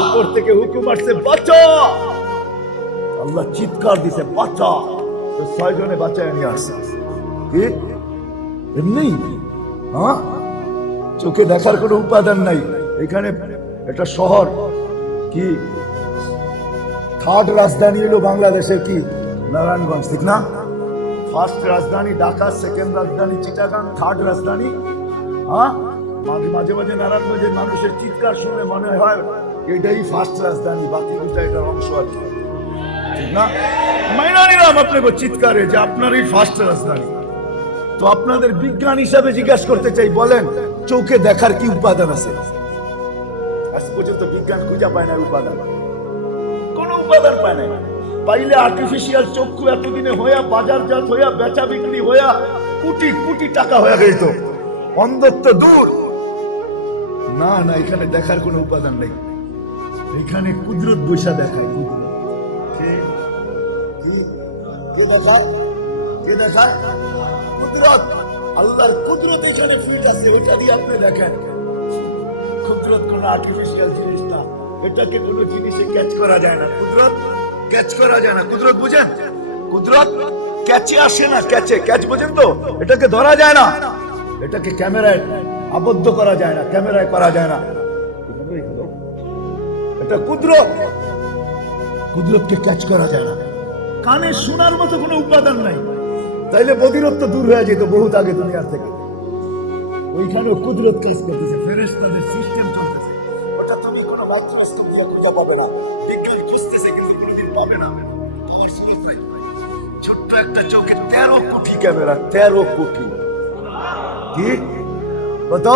উপর থেকে হুকুম আসছে বাঁচা। আল্লাহ চিৎকার দিছে বাঁচা। তো 6 জনে বাঁচায় নিয়ে আসছে। কি এমনি? হ্যাঁ, চোখে দেখার কোনো উপাদান নাই। এখানে একটা শহর, কি থার্ড রাজধানী হলো বাংলাদেশের, কি নারায়ণগঞ্জ, ঠিক না? ফার্স্ট রাজধানী ঢাকা, সেকেন্ড রাজধানী চিটাগাং, থার্ড রাজধানী। হ্যাঁ, মাঝে মাঝে নারায়ণগঞ্জের মানুষের চিৎকার শুনে মনে হয় এটাই ফার্স্ট রাজধানী, বাকি দুটা এটার অংশ আর কি, ঠিক না? মাইনা নিলাম আপনাকে চিৎকারে যে আপনারই ফার্স্ট রাজধানী। তো আপনাদের বিজ্ঞান হিসাবে জিজ্ঞাসা করতে চাই, বলেন চোখে দেখার কি উপাদান আছে? আজ পর্যন্ত বিজ্ঞান খুঁজে পায় না উপাদান, কোন উপাদান পায় না। পাইলে আর্টিফিশিয়াল চক্ষু এতদিনে হইয়া বাজারজাত হইয়া বেচা বিক্রি হইয়া কোটি কোটি টাকা হয়ে গেত। অন্ধত্ব দূর। না না, এখানে দেখার কোনো উপাদান নেই। এখানে কুদরত বৈশা দেখায়। কুদরত কে দেখায়? কে দেখায়? কুদরত। আল্লাহর কুদরত এখানে ফিট আছে, ওটা দিয়ে আপনি দেখেন। কুদরত কোন আর্টিফিশিয়াল জিনিস না, এটাকে কোনো জিনিসে ক্যাচ করা যায় না। কুদরত ক্যাচ করা যায় না। কুদরত বুঝেন? কুদরত ক্যাচে আসে না। ক্যাচ বুঝেন তো? এটাকে ধরা যায় না, এটাকে ক্যামেরায় আবদ্ধ করা যায় না, ক্যামেরায় করা যায় না। এটা কুদরত। কুদরতকে ক্যাচ করা যায় না। কানে শোনার মতো কোনো উপাদান নাই, তাইলে বদিরত্ব দূর হয়ে যেত বহুত আগে দুনিয়ার থেকে। ওইখানে কুদরত কাজ করতেছে, ফেরেশতাদের সিস্টেম চলতেছে। ওটা তুমি কোনো মাইক্রোস্কোপ দিয়ে খুঁজে পাবে না। বিজ্ঞান খুঁজতেছে কিন্তু কোনোদিন পাবে না। ছোট্ট একটা চোখে 13 কোটি ক্যামেরা। 13 কোটি। কি কত?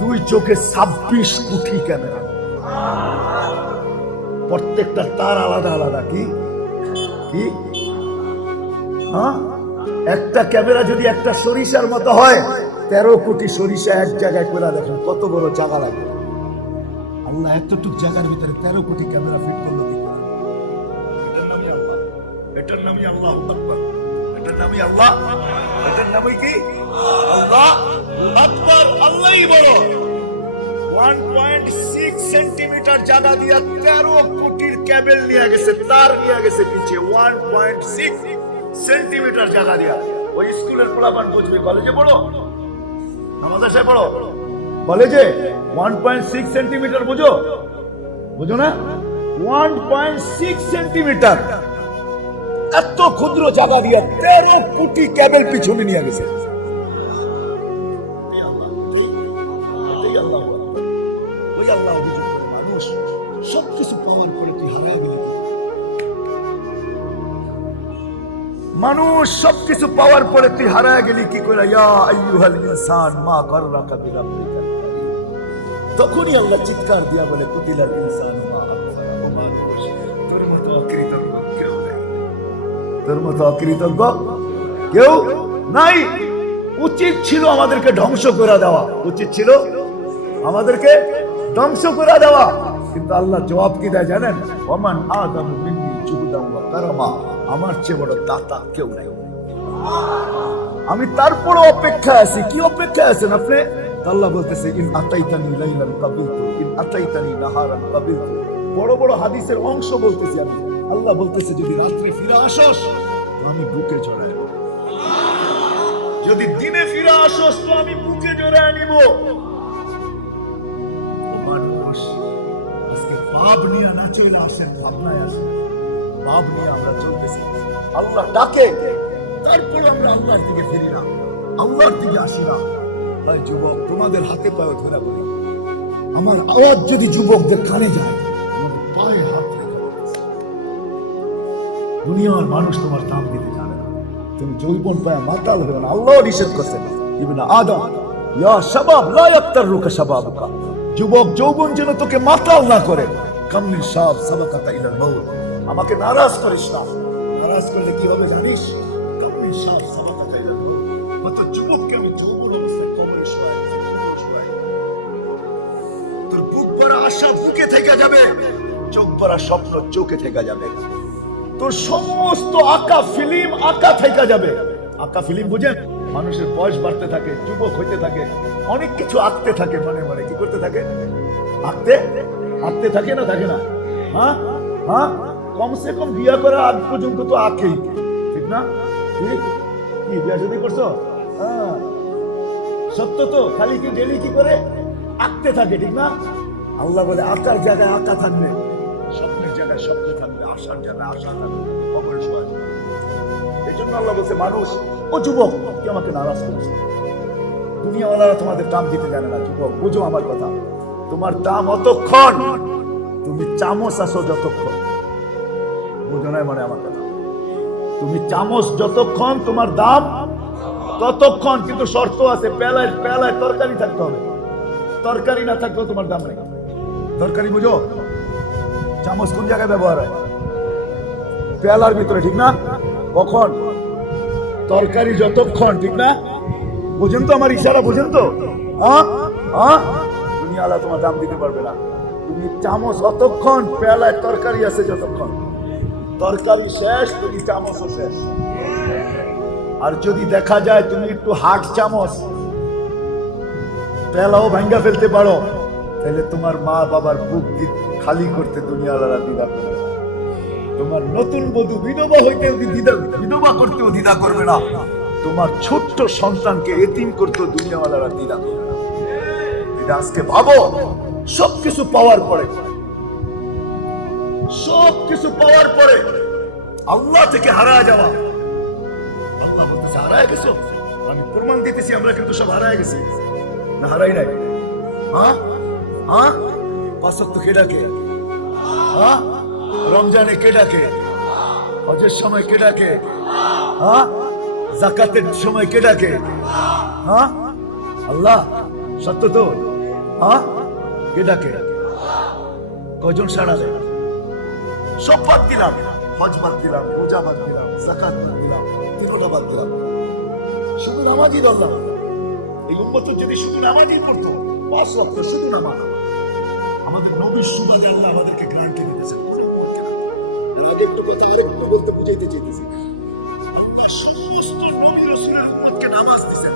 2 চোখে 26 কোটি ক্যামেরা। প্রত্যেকটা তার আলাদা আলাদা। কি কি? হ্যাঁ, একটা ক্যামেরা যদি একটা সরিষার মতো হয়, 13 কোটি সরিষা এক জায়গায় করে দেখেন কত বড় জায়গা লাগে। আল্লাহ এতটুক জায়গার ভিতরে 13 কোটি ক্যামেরা ফিট করলো কি করে? এটার নামই আল্লাহ। এটার নামই আল্লাহ আকবার। এটার নামই আল্লাহ। এটার নামই কি? আল্লাহ আকবার। আল্লাহই বড়। 1.6 সেন্টিমিটার জায়গা দিয়া 13 কোটির কেবল নিয়ে গেছে, তার নিয়ে গেছে পিছে। 1.6 সেন্টিমিটার জায়গা দিয়া। ওই স্কুলের পোলাপান বুঝবে, কলেজে পড়ো না মাদ্রাসায় পড়ো, কলেজে 1.6 সেন্টিমিটার বুঝো? বুঝো না? 1.6 সেন্টিমিটার এত ক্ষুদ্র জায়গা দিয়া 13 কোটি কেবল পিছনে নিয়ে গেছে। মানুষ সবকিছু প্রমাণ করে তুই হারায় গেলি। মানুষ সবকিছু পাওয়ার পরে তুই হারায় গেলি কি করে? ইয়া আইয়ুহাল ইনসান মা গাররাকা বিরাব্বিকাল কারীম। তখনই আল্লাহ চিৎকার দিয়া বলে কুতিলাল ইনসানু মা আকফারা। ও মানুষ, তোর মতো অকৃতজ্ঞ কেউ নাই। তোর মতো অকৃতজ্ঞ কেউ নাই। উচিত ছিল আমাদেরকে ধ্বংস করে দেওয়া, উচিত ছিল আমাদেরকে ধ্বংস করে দেওয়া, কিন্তু আল্লাহ জবাব কি দেয় জানেন? ওমান আদামু মিন্নি জুহুদান ওয়া কারামা। আমার চেয়ে বড় দাতা কেউ নাই। আমি তারপরও অপেক্ষায় আছি। কি অপেক্ষায় আছেন আপনি? আল্লাহ বলতেছে ইন আতাইতানি লাইলান কাবিলতু, ইন আতাইতানি নাহারান কাবিলতু। বড় বড় হাদিসের অংশ বলতেছি আমি। আল্লাহ বলতেছে যদি রাত্রে ফিরে আসোস তো আমি বুকে জড়ায় নেব, যদি দিনে ফিরে আসোস তো আমি বুকে জড়ায় নিব। মানুষ আজকে পাপ নিয়ে নাচে না, আসেন ভাবনায় আসেন। পাপ নিয়ে আমরা চলতেছি। আল্লাহ ডাকে, তারপর আমরা আল্লাহর দিকে ফিরি না, আল্লাহর দিকে আসি না। ভাই যুবক, তোমাদের হাতে পায়ে ধরে বলি, আমার আওয়াজ যদি যুবকদের কানে যায়, তোমাদের পায়ে হাত রেখে বলতেছি, দুনিয়ার মানুষ তোমার দাম দিতে জানে না। তুমি যৌবন পায়ে মাতাল হয়ে না। আল্লাহ নিষেধ করছেন ইবনে আদম ইয়া শাবাব লা ইয়াক্তারুকা শাবাবুকা, যুবক যৌবন যেন তোকে মাতাল না করে। কামিল শাব সাবাকাতা ইলাল মাউত, আমাকে নারাজ করিস না। নারাজ করলে কি হবে জানিস? কামিল শাব সাবাকাতা ইলাল মাউত, কত যুবককে আমি যৌবন অবস্থায় কবরে শোয়াই। তোর বুক ভরা আশা বুকে থেকে যাবে, চোখ ভরা স্বপ্ন চোখে থেকে যাবে, তোর সমস্ত আঁকা ফিল্ম আঁকা থেকে যাবে। আঁকা ফিল্ম বুঝেন? মানুষের বয়স বাড়তে থাকে, যুবক হইতে থাকে, অনেক কিছু আঁকতে থাকে, মনে মনে কি করতে থাকে? আঁকতে থাকে না, থাকে না? হ্যাঁ হ্যাঁ, কমসে কম বিয়া করার আগ পর্যন্ত তো আঁকেই, ঠিক না? কি বিয়া শাদী করছো? হ্যাঁ, সত্য তো। খালি কি ডেলি কি করে আঁকতে থাকে, ঠিক না? আল্লাহ বলে আঁকার জায়গায় আঁকা থাকবে, স্বপ্নের জায়গায় স্বপ্ন থাকবে, আশার জায়গায় আশা থাকবে, কবরে শোয়া যাবে। এই জন্য আল্লাহ বলছে, মানুষ ও যুবক কি আমাকে নারাজ করিস না। দুনিয়াওয়ালারা তোমাদের দাম দিতে জানে না। যুবক বুঝো আমার কথা, তোমার দাম অতক্ষণ তুমি চামচ আসো যতক্ষণ। বুঝো না মানে আমার কথা? তুমি চামচ যতক্ষণ তোমার দাম ততক্ষণ, কিন্তু শর্ত আছে, পেলায় পেলায় তরকারি থাকতে হবে। তরকারি না থাকলেও তোমার দাম নেই। তরকারি বুঝো? চামচ কোন জায়গায় ব্যবহার হয়? পেয়ালার ভিতরে, ঠিক না? কখন? তরকারি যতক্ষণ, ঠিক না? বুঝেন তো আমার ইশারা? বুঝেন তো? দুনিয়া আল্লাহ তোমার দাম দিতে পারবে না। তুমি চামচ অতক্ষণ, পেয়ালায় তরকারি আছে যতক্ষণ। তরকারি শেষ, তুমি চামচও শেষ। আর যদি দেখা যায় তুমি একটু হাট চামচ পেলাও ভাঙ্গা ফেলতে পারো, তাহলে তোমার মা বাবার বুক খালি করতে দুনিয়া আল্লাহ দ্বিধা করবে। তোমার নতুন বধূ বিধবা হইতে বিধবা করতেও দ্বিধা করবে না। তোমার ছোট্ট সন্তানকে এতিম করতেও দুনিয়াওয়ালারা দ্বিধা করবে না। আজকে ভাবো, সবকিছু পাওয়ার পরে, সবকিছু পাওয়ার পরে আল্লাহ থেকে হারায় যাওয়া। আল্লাহ বলতেছে হারায় গেছো, আমি প্রমাণ দিতেছি আমরা কিন্তু সব হারায় গেছি। না হারাই নাই? পাঁচ ওয়াক্ত কে ডাকে? রমজানে কে ডাকে? হজের সময় কে ডাকে? যাকাতের সময় কে ডাকে? আল্লাহ। সত্য তো? কে ডাকে? কজন সাড়া দেয়? সব বাদ দিলাম, হজ বাদ দিলাম, রোজা বাদ দিলাম, যাকাত বাদ দিলাম, তিনটা বাদ দিলাম, শুধু নামাজই ধরলাম। এই উম্মত যদি শুধু নামাজই করতো, পাঁচ ওয়াক্ত শুধু নামাজ, আমাদের নবীর সুবাদে আল্লাহ আমাদেরকে গ্রান্টি দিতেছে। একটু কথা আরেকটু বলতে বুঝাইতে চাইতেছি, সমস্ত নবী রাসূলের উম্মতকে নামাজ দিয়েছেন,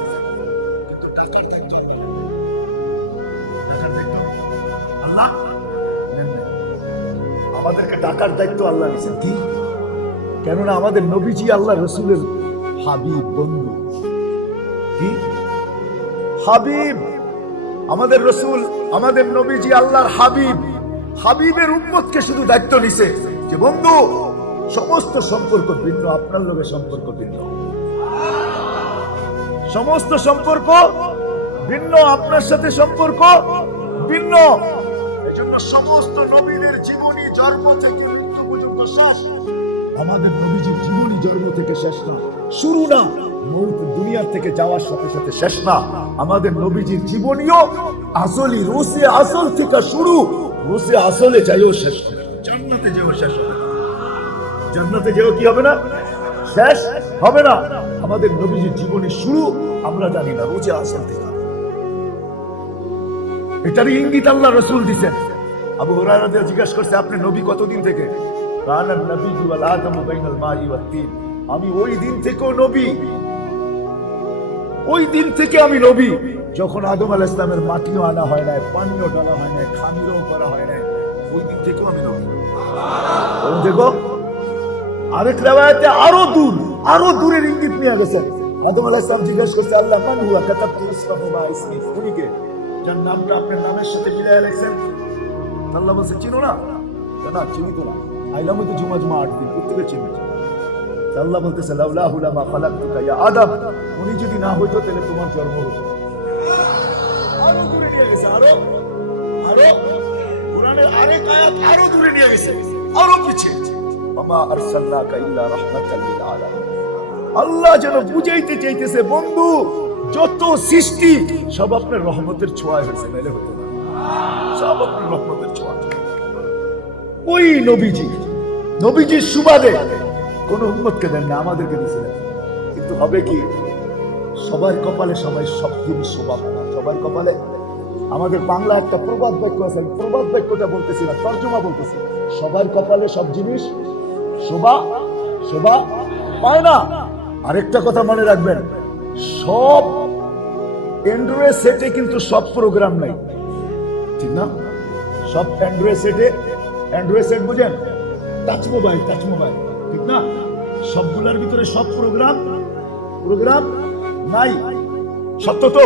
কিন্তু ডাকার দায়িত্ব আল্লাহ, আমাদেরকে ডাকার দায়িত্ব আল্লাহ নিয়েছেন। কি? কেননা আমাদের নবীজি আল্লাহ রসুলের হাবিব, বন্ধু। কি হাবিব? আমাদের রসুল, আমাদের নবীজি আল্লাহর হাবিব। হাবিবের উম্মতকে শুধু দায়িত্ব নিছে যে বন্ধু, সমস্ত সম্পর্ক ভিন্ন, আপনার লোকের সম্পর্ক ভিন্ন, সমস্ত সম্পর্ক ভিন্ন, আপনার সাথে সম্পর্ক ভিন্ন। এজন্য সমস্ত নবীদের জীবনী জন্ম থেকে মৃত্যু পর্যন্ত শেষ। আমাদের নবীজির জীবনী জন্ম থেকে শেষ না, শুরু না। মৌত দুনিয়ার থেকে যাওয়ার সাথে সাথে শেষ না। আমাদের নবীজির জীবনীও আসলি, রুসে আসল থেকে শুরু, রুসে আসলে যাইও শেষ, জান্নাতে যেও শেষ হবে না। জান্নাতে যেও কি হবে না? শেষ হবে না। আমাদের নবীজির জীবনী শুরু আমরা জানি না, রুসে আসল থেকে। এটারই ইঙ্গিত আল্লাহ রসুল দিচ্ছেন। আবু হুরায়রা জিজ্ঞাসা করছে, আপনি নবী কতদিন থেকে? আমি ওই দিন থেকেও নবী, ওই দিন থেকে আমি নবী যখন আদম আলাইহিস সালামের মাটিও আনা হয় নাই, পানিও ঢালা হয় নাই, খামিরও করা হয় নাই, ওই দিন থেকেও আমি নবী। দেখো আরেক রিওয়ায়াতে আরো দূরের ইঙ্গিত নিয়ে গেছেন। আদম আলাইহিস সালাম জিজ্ঞাসা করছে, আল্লাহ মান হুয়া কাতাবতু ইসমাহু মা ইসমি, উনি কে? যার নামটা আপনার নামের সাথে মিলাইয়া লিখছেন। আল্লাহ বলছে চিনো না? না চিনি তো না, আইলাম তো জুমা 8 দিন, প্রত্যেকে চিনি। আল্লাহ বলতেছে লাউলাহু লামা খালাকতুকা ইয়া আদম, উনি যদি না হইতো তাহলে তোমার জন্ম হতো। আরো দূরে নিয়ে গেছে, আরো কোরআনের আরেক আয়াত আরো দূরে নিয়ে গেছে, আরো পিছিয়ে। ওমা আরসালনাকা ইল্লা রাহমাতাল লিল আলামিন। আল্লাহ যেন বুঝাইতে চাইতেছে, বন্ধু যত সৃষ্টি সব আপনার রহমতের ছোঁয়ায় হয়েছে, নাইলে হতো না। সব আপনার রহমতের ছোঁয়া। ওই নবীজির সুবাদে কোন উম্মতকে দেন না, আমাদেরকে দিয়েছিলেন। কিন্তু হবে কি, সবার কপালে সবাই সব জিনিস শোভা পায় না। সবার কপালে, আমাদের বাংলা একটা প্রবাদ বাক্য আছে, প্রবাদ বাক্যটা বলতেছি না, তর্জমা বলতেছি। সবার কপালে সব জিনিস শোভা পায় না। আরেকটা কথা মনে রাখবেন, সব অ্যান্ড্রয়েড সেটে কিন্তু সব প্রোগ্রাম নাই, ঠিক না? সব অ্যান্ড্রয়েড সেট বুঝেন, টাচ মোবাইল, ঠিক না? সবগুলোর ভিতরে সব প্রোগ্রাম নাই। সত্য তো?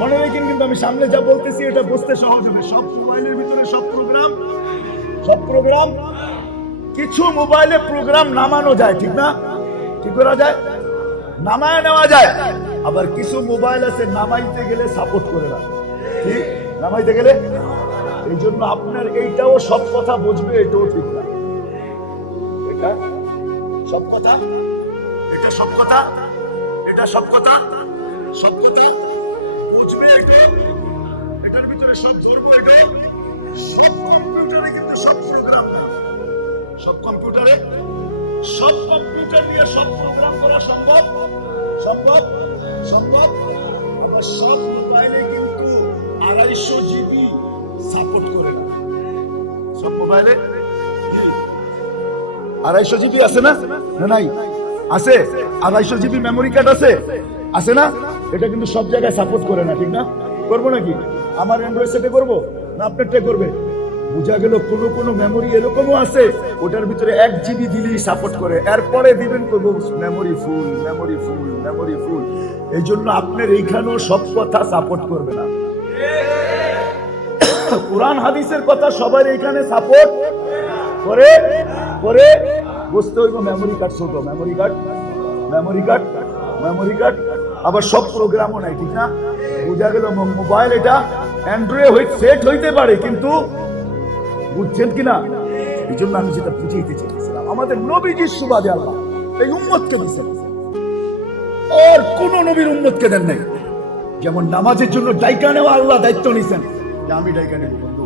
মনে রাখেন, কিন্তু আমি সামনে যা বলতেছি এটা বুঝতে সহজ হবে। সব মোবাইলের ভিতরে সব প্রোগ্রাম, কিছু মোবাইলে প্রোগ্রাম নামানো যায়, ঠিক না? কি করা যায়? নামায় নেওয়া যায়। আবার কিছু মোবাইল আছে নামাইতে গেলে সাপোর্ট করে না, ঠিক? নামাইতে গেলে, এই জন্য আপনার এইটাও সব কথা বুঝবে, এটাও ঠিক না। এটা সব কথা বুঝবে, এটার ভিতরে সব ধরবো। এটা সব কম্পিউটারে কিন্তু সব প্রোগ্রাম না। সব কম্পিউটার দিয়ে সব প্রোগ্রাম করা সম্ভব। আবার সব মোবাইলে কিন্তু 250 জিবি সাপোর্ট করে না। সব মোবাইলে 250 জিবি আছে না? নাই? আছে 250 জিবি মেমোরি কার্ড আছে না? এটা কিন্তু সব জায়গায় সাপোর্ট করে না, ঠিক না? করবো নাকি? আমার অ্যান্ড্রয়েড সেটে করবো না আপনারটা করবে? বুঝা গেল কোন মেমোরি এরকমও আছে ওটার ভিতরে 1 জিবি দিলেই সাপোর্ট করে, এরপরে দিবেন মেমোরি ফুল। এই জন্য আপনার এইখানেও সব কথা সাপোর্ট করবে না। কোরআন হাদিসের কথা সবার এইখানে সাপোর্ট করে বুঝতে হইব। মেমোরি কার্ড ছোট, মেমোরি কার্ড আবার সব প্রোগ্রামও নাই, ঠিক না? বুঝা গেল মোবাইল এটা অ্যান্ড্রয়েড সেট হইতে পারে, কিন্তু বুঝছেন কিনা? এই জন্য আমি যেটা বুঝাইতে চেয়েছিলাম, আমাদের নবীজির সুবাদে আল্লাহ এই উম্মতকে দিয়েছেন, আর কোন নবীর উম্মতকে দেন নাই। যেমন নামাজের জন্য ডাইকা নেওয়া আল্লাহ দায়িত্ব নিয়েছেন, যে আমি ডাইকা নেব বন্ধু,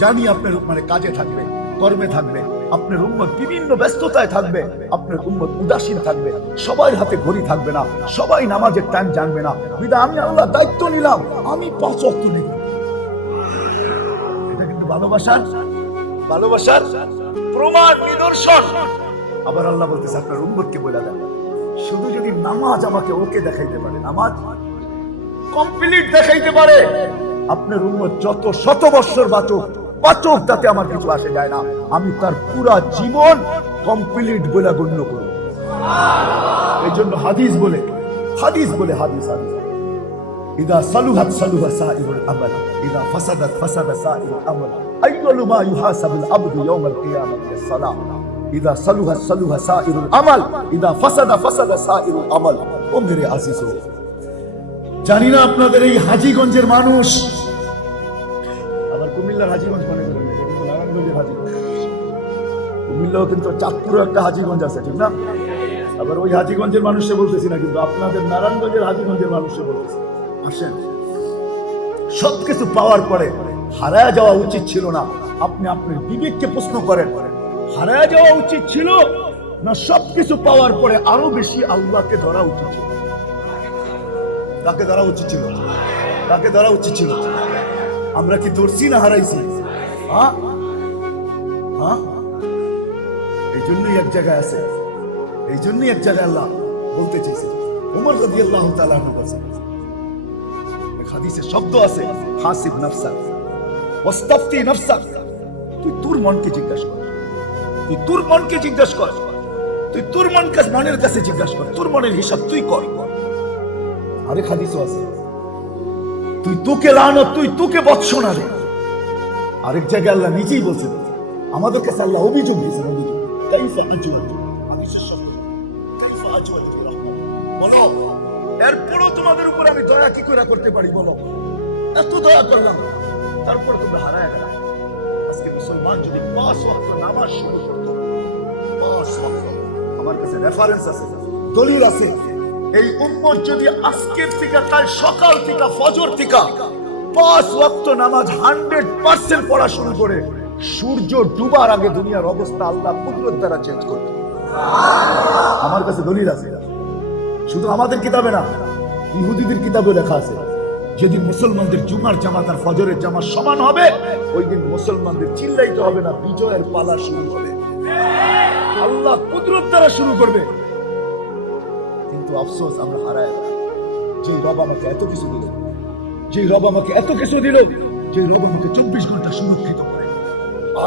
জানি আপনার কাজে থাকবে, কর্মে থাকবে, আপনার উম্মত বিভিন্ন ব্যস্ততায় থাকবে, আপনার উম্মত উদাসীন থাকবে, সবাই হাতে ঘড়ি থাকবে না, সবাই নামাজের টাইম জানবে না, বিধায় আমি আল্লাহ দায়িত্ব নিলাম, আমি 5 ওয়াক্ত নেব। এটা কিন্তু ভালোবাসার প্রমাণ, নিদর্শন। আবার আল্লাহ বলতেছে আপনার উম্মতকে বলে দেন, শুধু যদি নামাজ আমাকে ওকে দেখাইতে পারে, নামাজ কমপ্লিট দেখাইতে পারে, আপনার উম্মত যত 100 বৎসর বাঁচুক তাতে আমার কিছু আসে যায় না, আমি তার পুরা জীবন কমপ্লিট বলে গণ্য করব। এই জন্য হাদিস বলে ইদা সালুহাত সালুহা সাইরুল আমাল, ইদা ফাসাদাত ফাসাদা সাইরুল আমাল, আইয়ালু মা ইউহাসাবুল আবদু ইয়াউমাল কিয়ামাতি as-সালাহ, ইদা সালুহাত সালুহা সাইরুল আমাল, ইদা ফাসাদা ফাসাদা সাইরুল আমাল। ও মেরে আজিজো, জানি না আপনাদের এই হাজীগঞ্জের মানুষ, আবার কুমিল্লার হাজীগঞ্জ মনে করেন, কিন্তু নারায়ণগঞ্জের হাজীগঞ্জ, কুমিল্লাও কিন্তু চাঁদপুরে একটা হাজীগঞ্জ আছে, ঠিক না? আবার ওই হাজীগঞ্জের মানুষে বলতেছি না, কিন্তু আপনাদের নারায়ণগঞ্জের হাজীগঞ্জের মানুষে বলতেছি। আসেন, সবকিছু পাওয়ার পরে হারায় যাওয়া উচিত ছিল না। আপনি আপনার বিবেককে প্রশ্ন করেন, হারায় যাওয়া উচিত ছিল না সবকিছু পাওয়ার পরে আরো বেশি আল্লাহকে ধরা উচিত ছিল? কাকে ধরা উচিত ছিল? আমরা কি ধরছি না হারাইছি? এই জন্যই এক জায়গায় আছে, এই জন্যই এক জায়গায় আল্লাহ বলতে চেয়েছে। ওমর রাদিয়াল্লাহু তাআলা আনহু বলেছেন, হাদিসে শব্দ আছে, হাসিব নাফসাক ওয়াস্তাফতি নাফসাক, তুই তোর মনকে জিজ্ঞাসা কর, তুই তোর মনের কাছে জিজ্ঞাসা কর, তোর মনের হিসাব তুই কর। আরেক হাদিসও আছে, তুই তোকে লানত, তুই তোকে বৎসনা রে। আরেক জায়গায় আল্লাহ নিজেই বলছেন, আমাদের কাছে আল্লাহ অভিযোগ দিয়েছেন, অভিযোগ, কাইফা আজওয়াজু, হাদিসের শব্দ, কাইফা আজওয়াজু রাহমাত, বলো এরপরও তোমাদের উপর আমি দয়া কি করে করতে পারি? বলো, এত দয়া করলাম, তারপর তোমরা হারায় গেলে। আজকে মুসলমান যদি 5 ওয়াক্ত নামাজ শুরু করতো, 5 ওয়াক্ত, আমার কাছে রেফারেন্স আছে, দলিল আছে, এই উম্মত যদি আজকের থেকে কাল সকাল থেকে ফজর থেকে 5 ওয়াক্ত নামাজ 100% পড়া শুরু করে, সূর্য ডুবার আগে দুনিয়ার অবস্থা আল্লাহ কুদরত দ্বারা চেঞ্জ করবে। আমার কাছে দলিল আছে, শুধু আমাদের কিতাবে না, ইহুদিদের কিতাবে লেখা আছে, যেদিন মুসলমানদের জুমার জামাত আর ফজরের জামাত সমান হবে, ওই দিন মুসলমানদের চিল্লাইতে হবে না, বিজয়ের পালা শুরু হবে, আল্লাহ কুদরত দ্বারা শুরু করবে। কিন্তু আফসোস আমরা হারায়, যে রব আমাকে এত কিছু দিল, যে রব আমাকে এত কিছু দিল, যে রব আমাকে 24 ঘন্টা সুরক্ষিত করে,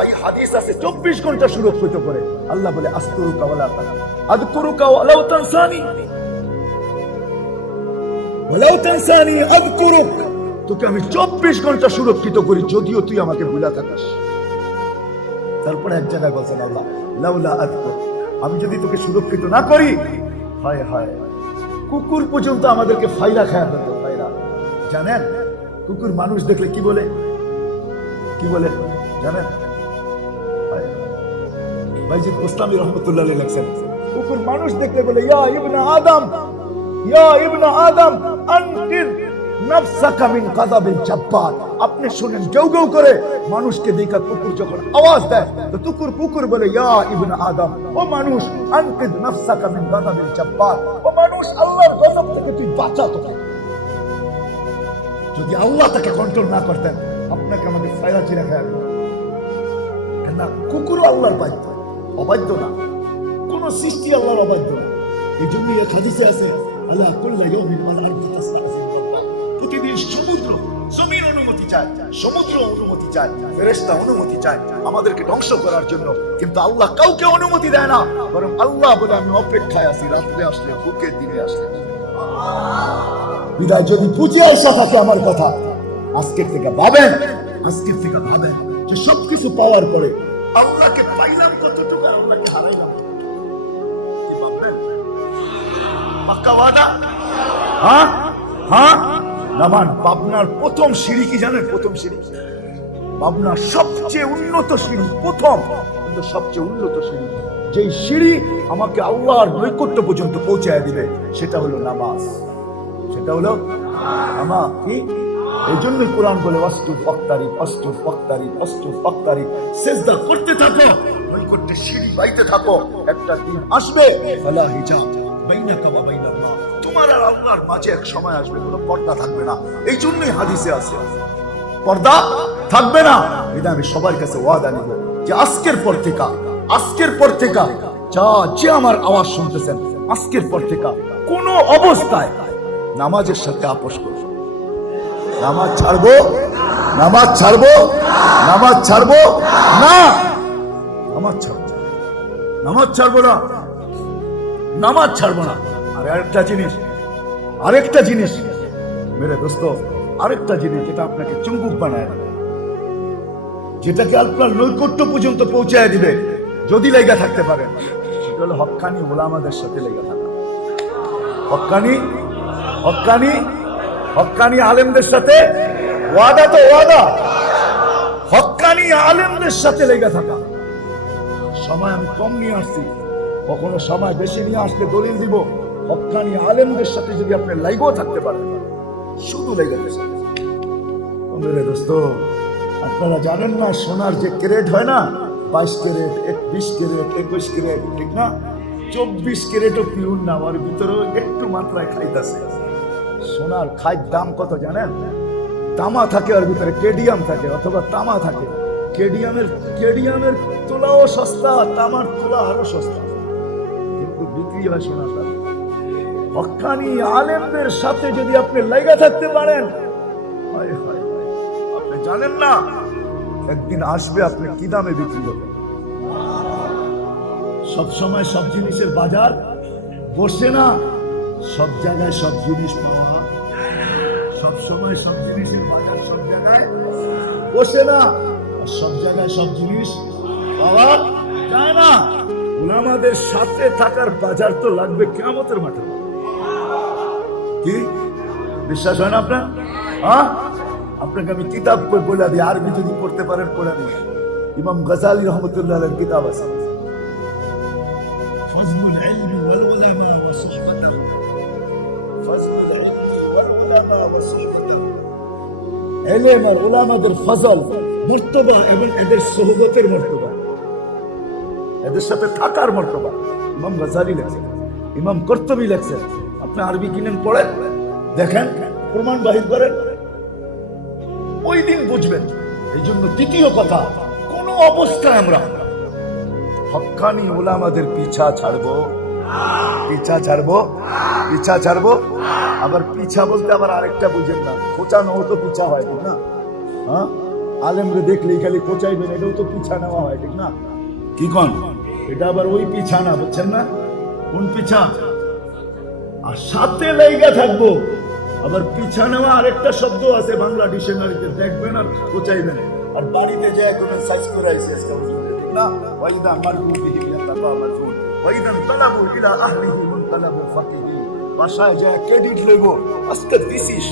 এই হাদিস আছে 24 ঘন্টা সুরক্ষিত করে। আল্লাহ বলে আস্তুরুকা ওয়ালা আযকুরুকা ওয়ালাউ তানসানি, ওয়ালাউ তানসানি আযকুরুক, তোকে আমি 24 ঘন্টা সুরক্ষিত করি যদিও তুই আমাকে ভুলা থাকিস। তারপরে এক জায়গায় বলছেন আল্লাহ, লাউলা আযকুর, আমি যদি তোকে সুরক্ষিত না করি, হায় হায়, কুকুর পর্যন্ত আমাদেরকে ফাইলা খায়া ফেলতো। ফাইলা জানেন, কুকুর মানুষ দেখলে কি বলে, কি বলে জানেন? বাইজিদ গোস্তামি রহমতুল্লাহ আলাইহি লেখেন, কুকুর মানুষ দেখলে বলে, ইয়া ইবনে আদম, ইয়া ইবনে আদম আনকির নাফসাকা মিন গাযাবিল জাব্বার। আপনি শুনেন, গেউ গেউ করে মানুষকে দেখা কুকুর যখন আওয়াজ দেয়, তো কুকুর বলে, ইয়া ইবনে আদম, ও মানুষ, আনকির নাফসাকা মিন গাযাবিল জাব্বার, ও মানুষ, আল্লাহর গজব থেকে তুই বাঁচা তোকে। যদি আল্লাহ তাকে কন্ট্রোল না করতেন, আপনাকে আমাকে ফায়দা চিরা খেয়ে না। কুকুরও আল্লাহর বাধ্য, অবাধ্য না, কোন সৃষ্টি আল্লাহর অবাধ্য না। এই জন্য এক হাদিসে আছে, আল্লাহ কুল্লা ইয়াউমিন ওয়াল আরদু তাস্তাগফিরু রাব্বাহ, প্রতিদিন সমুদ্র জমিন অনুমতি চায়, সমুদ্র অনুমতি চায়, ফেরেশতা অনুমতি চায় আমাদেরকে ধ্বংস করার জন্য, কিন্তু আল্লাহ কাউকে অনুমতি দেয় না, বরং আল্লাহ বলে আমি অপেক্ষায় আছি, রাত্রে আসলে বুকে দিনে আসলে। বিদায় যদি বুঝে আসা থাকে আমার কথা, আজকের থেকে ভাবেন, আজকের থেকে ভাবেন যে সবকিছু পাওয়ার পরে আল্লাহকে পাইলাম কতটুকু, আল্লাহকে হারাইলাম কি ভাববেন? পাক্কা ওয়াদা? হ্যাঁ হ্যাঁ। নামান পাবনার প্রথম সিঁড়ি কি জানেন? প্রথম সিঁড়ি পাবনার সবচেয়ে উন্নত সিঁড়ি, প্রথম কিন্তু সবচেয়ে উন্নত সিঁড়ি, যেই সিঁড়ি আমাকে আল্লাহর নৈকট্য পর্যন্ত পৌঁছায় দিবে, সেটা হলো নামাজ, সেটা হলো আমা কি। এই জন্যই কোরআন বলে, ওয়াস্তু ফক্তারি অস্তু ফক্তারি অস্তু ফক্তারি, সিজদা করতে থাকো, নৈকট্যে সিঁড়ি বাইতে থাকো, একটা দিন আসবে ফালা হিজাব বাইনাকা ওয়া বাইনাল্লাহ, তোমার আর আল্লাহর মাঝে এক সময় আসবে কোনো পর্দা থাকবে না। এই জন্যই হাদিসে আছে পর্দা থাকবে না। এটা আমি সবার কাছে ওয়াদা নিব যে আজকের পর থেকে যা যে আমার আওয়াজ শুনতেছেন, আজকের পর থেকে কোন অবস্থায় নামাজের সাথে আপোষ করব, নামাজ ছাড়বো না, নামাজ ছাড়বো না, নামাজ ছাড়বো না। আর আরেকটা জিনিস মেরে দোস্ত, আরেকটা জিনিস যেটা আপনাকে চুম্বক বানায়, যেটাকে আপনার নৈকট্য পর্যন্ত পৌঁছায় দিবে যদি লেগে থাকতে পারেন, সেটা হলো হক্কানি ওলামাদের সাথে লেগে থাকা। হক্কানি আলেমদের সাথে ওয়াদা, তো ওয়াদা, হক্কানি আলেমদের সাথে লেগে থাকা। সময় আমি কম নিয়ে আসছি, কখনো সময় বেশি নিয়ে আসলে দলিল দিব। হক্কানি আলেমদের সাথে যদি আপনি লাইগও থাকতে পারেন, শুধু লেগে গেছে। দোস্ত, আপনারা জানেন না, সোনার যে ক্যারেট হয় না, 22 ক্যারেট, 20 ক্যারেট, 21 ক্যারেট, ঠিক না, 24 ক্যারেটও পিউন না, ওর ভিতরেও একটু মাত্রায় খাইতেছে। সোনার খাইর দাম কত জানেন? তামা থাকে ওর ভিতরে, কেডিয়াম থাকে অথবা তামা থাকে। কেডিয়ামের তোলাও সস্তা, তামার তোলা আরো সস্তা, কিন্তু বিক্রি হয় সোনাটা। হক্কানি আলেমদের সাথে যদি আপনি লাগা থাকতে পারেন, আপনি জানেন না একদিন আসবে আপনি কি দামে বিক্রি করবেন। সব সময় সব জিনিসের বাজার বসে না, সব জায়গায় সব জিনিস পাওয়া, সব সময় সব জিনিসের বাজার সব জায়গায় বসে না, সব জায়গায় সব জিনিস পাওয়া যায় না। উলামাদের সাথে থাকার বাজার তো লাগবে কিয়ামতের মাঠে। কি বিশ্বাস হয় না আপনার? আপনাকে আমি কিতাব বলে দিই, আরবি যদি পড়তে পারেন পড়ে দিই। ইমাম গাজালি রহমতুল্লাহ আলাইহির কিতাব আছে, এলেম আর উলামাদের ফজল, মর্তবা এবং এদের সোহবতের মর্তবা, এদের সাথে থাকার মর্তবা ইমাম গাজালি লেখছেন, ইমাম কর্তুবী লেখছেন। আপনি আরবি কিনেন, পড়েন, দেখেন, প্রমাণ বাহির করেন, ওই দিন বুঝবেন। এই জন্য দ্বিতীয় কথা, কোন অবস্থায় আমরা হক্কানি উলামাদের পিছা ছাড়বো, পিছা ছাড়বো, পিছা ছাড়বো। আবার পিছা বলতে আবার আরেকটা বুঝেন না, খোঁচানো তো পিছা হয়, ঠিক না? হ্যাঁ, আলেমরে দেখলেই খালি খোঁচাইবেন, এটাও তো পিছা নেওয়া হয়, ঠিক না? কি কন? এটা আবার ওই পিছা না, বুঝছেন না? কোন পিছা? আর সাথে লাইগা থাকবো। আবার পিছা নেওয়া আরেকটা শব্দ আছে বাংলা ডিকশনারিতে, দেখবেন আর খোঁচাইবেন। আর বাড়িতে যে এখন সাইজ করে আইছে, ঠিক না? ওয়াইদা মারু বিহি ইয়াতাকামাতুন ওয়াইদা তালাবু ইলা আহলিহি মুনকালাবু ফাকিহি। বাসায় যায় ক্রেডিট লইব, আজকে দিছিস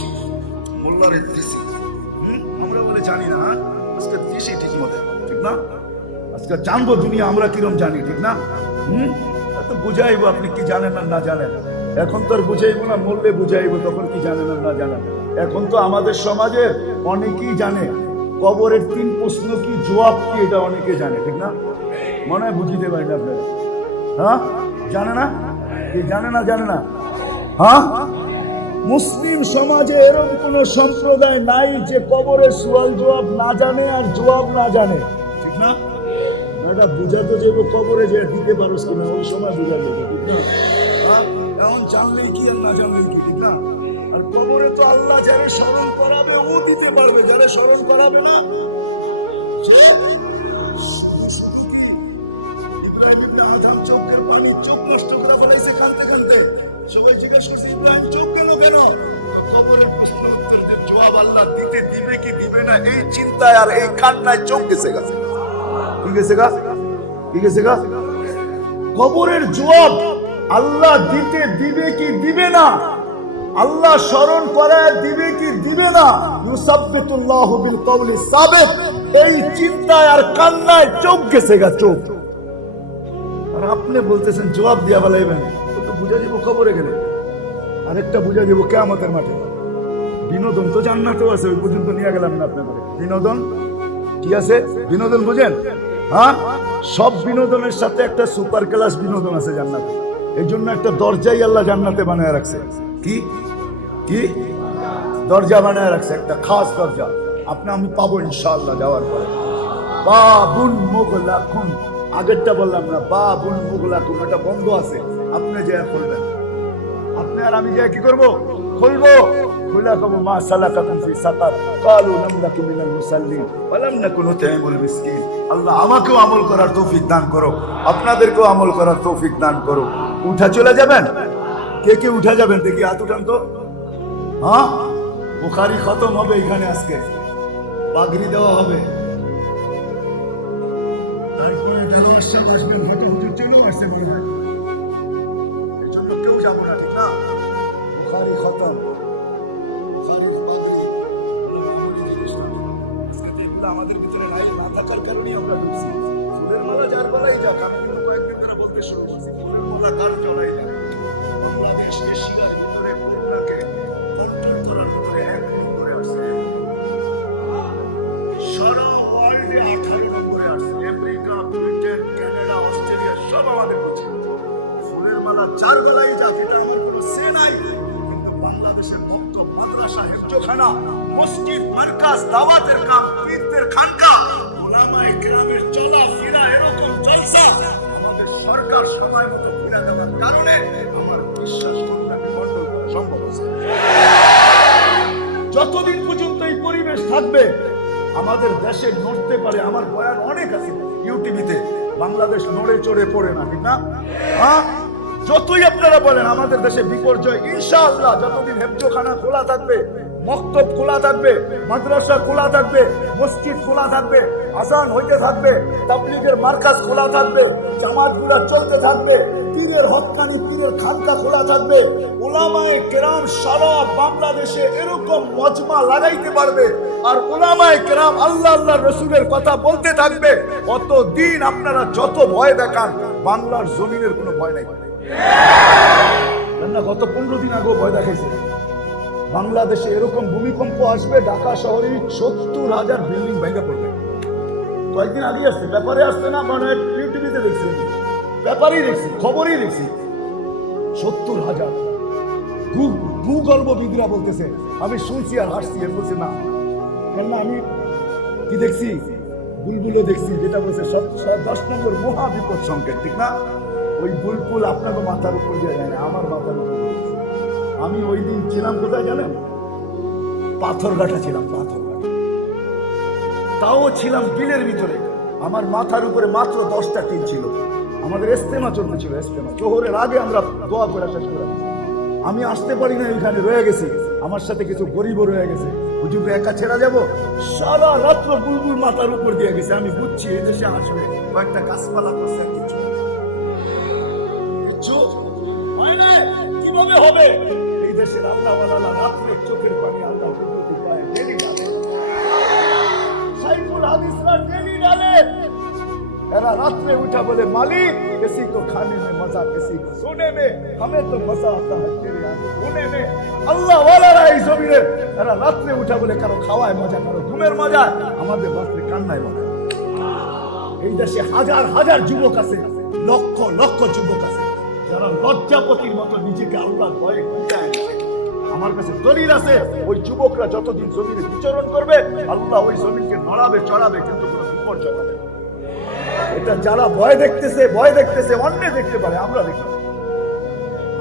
মোল্লারে দিছিস, আমরা বলে জানি না, আজকে দিছি ঠিক মতো, ঠিক না? আজকে জানবো দুনিয়া আমরা কিরম জানি, ঠিক না? তো বুঝাইবো আপনি কি জানেন আর না জানেন। এখন তো আর বুঝাইবো না, মরলে বুঝাইবো তখন কি জানেন আর না জানেন। এখন তো আমাদের সমাজে অনেকেই জানে কবরের 3 প্রশ্ন কি, জবাব কি, এটা অনেকে জানে, ঠিক না? মনে হয় বুঝিতে পারি না আপনারা। হ্যাঁ, জানে না? কি জানে না? জানে না? হ্যাঁ, মুসলিম সমাজে এরকম কোন সম্প্রদায় নাই যে কবরের সওয়াল জবাব না জানে আর জবাব না জানে, ঠিক না? এটা বুঝাতে যাবো, কবরে যে দিতে পারোস কিনা ওই সময় বুঝা যাবে, ঠিক না? এখন জানলেই কি আর না জানলেই কি, ঠিক না? আর কবরে তো আল্লাহ যারা স্মরণ করাবে ও দিতে পারবে, যারা স্মরণ করাবে না। ইব্রাহিম ইবনে আদম চোখের পানি চোখ নষ্ট করে বলেছে কাঁদতে কাঁদতে। সবাই জিজ্ঞেস করছে ইব্রাহিম চোখ গেল কেন? কবরের প্রশ্ন উত্তরের জবাব আল্লাহ দিতে দিবে কি দিবে না, এই চিন্তায় আর এই কান্নায় চোখ গেছে গেছে। কি গেছে গা? কি গেছে গা? কবরের জবাব আল্লাহ দিতে দিবে কি দিবে না, আল্লাহ স্মরণ করায় দিবে কি দিবে না, ইউসাব্বিতুল্লাহু বিল কওলি সাবিত, এই চিন্তায় আর কান্নায় চোখ গেছে গা, চোখ। আর আপনি বলতেছেন জবাব দিয়া বলাইবেন, তো বুঝা দিব কবরে গেলে। আরেকটা বুঝা দিব কিয়ামতের মাঠে। বিনোদন তো জান্নাতেও আছে, ওই পর্যন্ত নিয়ে গেলাম না আপনাদের। বিনোদন কি আছে? বিনোদন বুঝেন? হ্যাঁ, সব বিনোদনের সাথে একটা সুপার ক্লাস বিনোদন আছে জান্নাতে। এই জন্য একটা দরজাই আল্লাহ জান্নাতে বানায় রাখছে। কি কি দরজা বানায় রাখছে? একটা খাস দরজা। আপনি আমি পাবো ইনশাআল্লাহ যাওয়ার পরে। বাবুন মুগলাকুন, আগেরটা বললাম না, বাবুন মুগলাকুন, এটা বন্ধ আছে, আপনি যা খুলবেন। আপনি আর আমি যা কি করব? খুলবো। খুলে কব মা সালাকাকুম ফি সাকার ক্বালু লাম নাকু মিনাল মুসাল্লিন ওয়া লাম নাকু নুতঈমুল মিসকিন। আল্লাহ আমাকেও আমল করার তৌফিক দান করো, আপনাদেরকেও আমল করার তৌফিক দান করো। উঠা চলে যাবেন? কে কে উঠা যাবেন দেখি হাত উঠান তো। হ্যাঁ, বুখারী খতম হবে এখানে আজকে, পাগড়ি দেওয়া হবে। তারপরে জানাজা আসবেন, হয়তো হুজুর চলেও আসছে মনে হয়, এই জন্য কেউ যাবো না, ঠিক না? বুখারী খতম, বুখারীর পাগড়ি আজকে যেগুলো আমাদের ভিতরে নাই, না থাকার কারণেই আমরা ঢুকছি। ফুলের মালা যার গলায় যাক, আমি কিন্তু কয়েকদিন ধরে বলতে শুরু করছি, ফুলের মালা কার গলায় যাক। বাংলাদেশ এশিয়ার ভিতরে খুলনাকে কন্ট্রোল করার ভিতরে এক নম্বরে আসছে, সারা ওয়ার্ল্ডে 18 নম্বরে আসছে। আমেরিকা, ব্রিটেন, কানাডা, অস্ট্রেলিয়া সব আমাদের কাছে। ফুলের মালা চার গলায় যাক, এটা আমার কোনো সে নাই, কিন্তু বাংলাদেশের ভক্ত মাদ্রাসা, হেফজখানা, মসজিদ, মার্কাজ, দাওয়াতের কাম, পীরদের খানকা, উলামায়ে কেরামের চলাফেরা, এরকম জলসা আমাদের সরকার সময় মতো করে দেওয়ার কারণে আমার বিশ্বাস খুলনাকে কন্ট্রোল করা সম্ভব হচ্ছে। যতদিন পর্যন্ত এই পরিবেশ থাকবে আমাদের দেশে নড়তে পারে। আমার বয়ান অনেক আছে ইউটিভিতে, বাংলাদেশ নড়ে চড়ে পড়ে না, ঠিক না? হ্যাঁ, যতই আপনারা বলেন আমাদের দেশে বিপর্যয়, ইনশাআল্লাহ যতদিন হেফজখানা খোলা থাকবে, মক্তব খোলা থাকবে, মাদ্রাসা খোলা থাকবে, মসজিদ খোলা থাকবে, আযান হইতে থাকবে, তাবলীগের মার্কাজ খোলা থাকবে, জামাতগুলো চলতে থাকবে, পীরের হক্কানি, পীরের খানকা খোলা থাকবে, উলামায়ে কেরাম সারা বাংলাদেশে এরকম মজমা লাগাইতে পারবে, আর উলামায়ে কেরাম আল্লাহ আল্লাহ রসুলের কথা বলতে থাকবে, অতদিন আপনারা যত ভয় দেখান বাংলার জমিনের কোনো ভয় নাই। গত 15 দিন আগেও ভয় দেখাইছে, বাংলাদেশে এরকম ভূমিকম্প আসবে, ঢাকা শহরে 70,000 বিল্ডিং ভেঙে পড়বে। কয়েকদিন আগে আসছে, পেপারে আসছে না, মানে টিভিতে দেখছি, পেপারেই দেখছি, খবরই দেখছি। 70,000 ভূগর্ভবিদরা বলতেছে, আমি শুনছি আর হাসছি, এর বলছে না, কেন আমি কি দেখছি, বুলবুলও দেখছি, যেটা বলছে 10 নম্বর মহা বিপদ সংকেত, ঠিক না? ওই বুলবুল আপনাকে মাথার উপর দিয়ে যায় না, আমার মাথার উপর দিয়ে। আমি ওই দিন ছিলাম কোথায় জানেন? পাথরঘাটা ছিলাম, পাথরঘাটা। তাও ছিলাম বিলের ভিতরে। আমার মাথার উপরে মাত্র 10টা টিন ছিল। আমাদের ইস্তেমা চলতেছিল, ইস্তেমা জোহরের আগে আমরা দোয়া করে শেষ করে দিয়েছি। আমি আসতে পারি না, ওইখানে রয়ে গেছি। আমার সাথে কিছু গরিবও রয়ে গেছে। হুজুরকে একা ছেড়া যাবো? সারা রাত্র বুলবুল মাথার উপর দিয়ে গেছে। আমি বুঝছি এই দেশে আসবে কয়েকটা গাছপালা করছে, কিছু হয় না, কিভাবে হবে? এই দেশের আল্লাহ রাত্রে চোখের পানি আল্লাহ ডেলি ডালে, সাইফুল হাদিসরা ডেলি ডালে। এরা রাত্রে উঠা বলে, মালিক किसी को खाने में मजा, किसी को सोने में, हमें तो मजा आता है तेरे आगे होने में। আল্লাহ ওয়ালারা এই জমিনে এরা রাত্রে উঠা বলে, কারো খাওয়ায় মজা, কারো ঘুমের মজা, আমাদের রাত্রে কান্নায় মজা। এই দেশে হাজার হাজার যুবক আছে, লক্ষ লক্ষ যুবক আছে, যারা লজ্জাপতির মতো নিজেকে আল্লাহর ভয়ে গুটায়। আমার কাছে দলিল আছে, ওই যুবকরা যতদিন জমিনে বিচরণ করবে, আল্লাহ ওই জমিনকে নড়াবে চড়াবে, কিন্তু কোনো বিপর্যয় হবে না। এটা যারা ভয় দেখতেছে, অন্য দেখতে পারে, আমরা দেখতে পারি।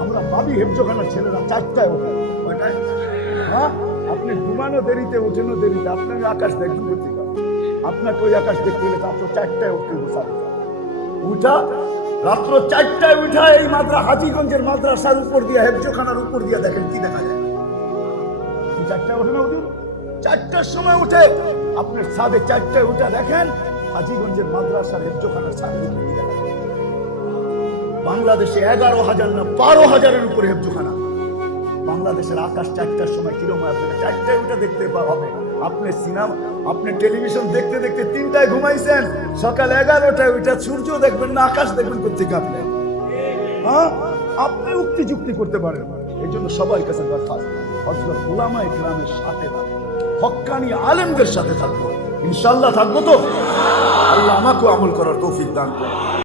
আমরা ভাবি হেফজোখানার ছেলেরা 4টায় ওঠে, হ্যাঁ, আপনি ঘুমানো দেরিতে, ওঠেনো দেরিতে, আপনাকে আকাশ দেখবেন করতে পারেন। আপনাকে ওই আকাশ দেখতে গেলে রাত্র 4টায় উঠতে উঠা, রাত্র 4টায় উঠা এই হাজীগঞ্জের মাদ্রাসার উপর দিয়ে, হেফজোখানার উপর দিয়ে দেখেন কি দেখা যায়। 4টায় ওঠে না? উঠুন 4টার সময় উঠে আপনার ছাদে 4টায় উঠা দেখেন হাজীগঞ্জের মাদ্রাসার হেফজোখানার ছাদে উঠে কি দেখা যায়। বাংলাদেশে 11,000 না 12,000-এর উপরে হেফজোখানা। বাংলাদেশের আকাশ 4টার সময় কিরকম, আপনাকে 4টায় উঠে দেখতে হবে। আপনি সিনেমা, আপনি টেলিভিশন দেখতে দেখতে 3টায় ঘুমাইছেন, সকাল 11টায় উঠে সূর্য দেখবেন না, আকাশ দেখবেন কোথেকে আপনি? হ্যাঁ, আপনি উক্তি যুক্তি করতে পারেন। এই জন্য সবার কাছে দরখাস্ত, হযরত উলামায়ে কেরামের সাথে থাকবো, হক্কানি আলেমদের সাথে থাকবো, ইনশাআল্লাহ থাকবো তো। আল্লাহ আমাকে আমল করার তৌফিক দান করুন।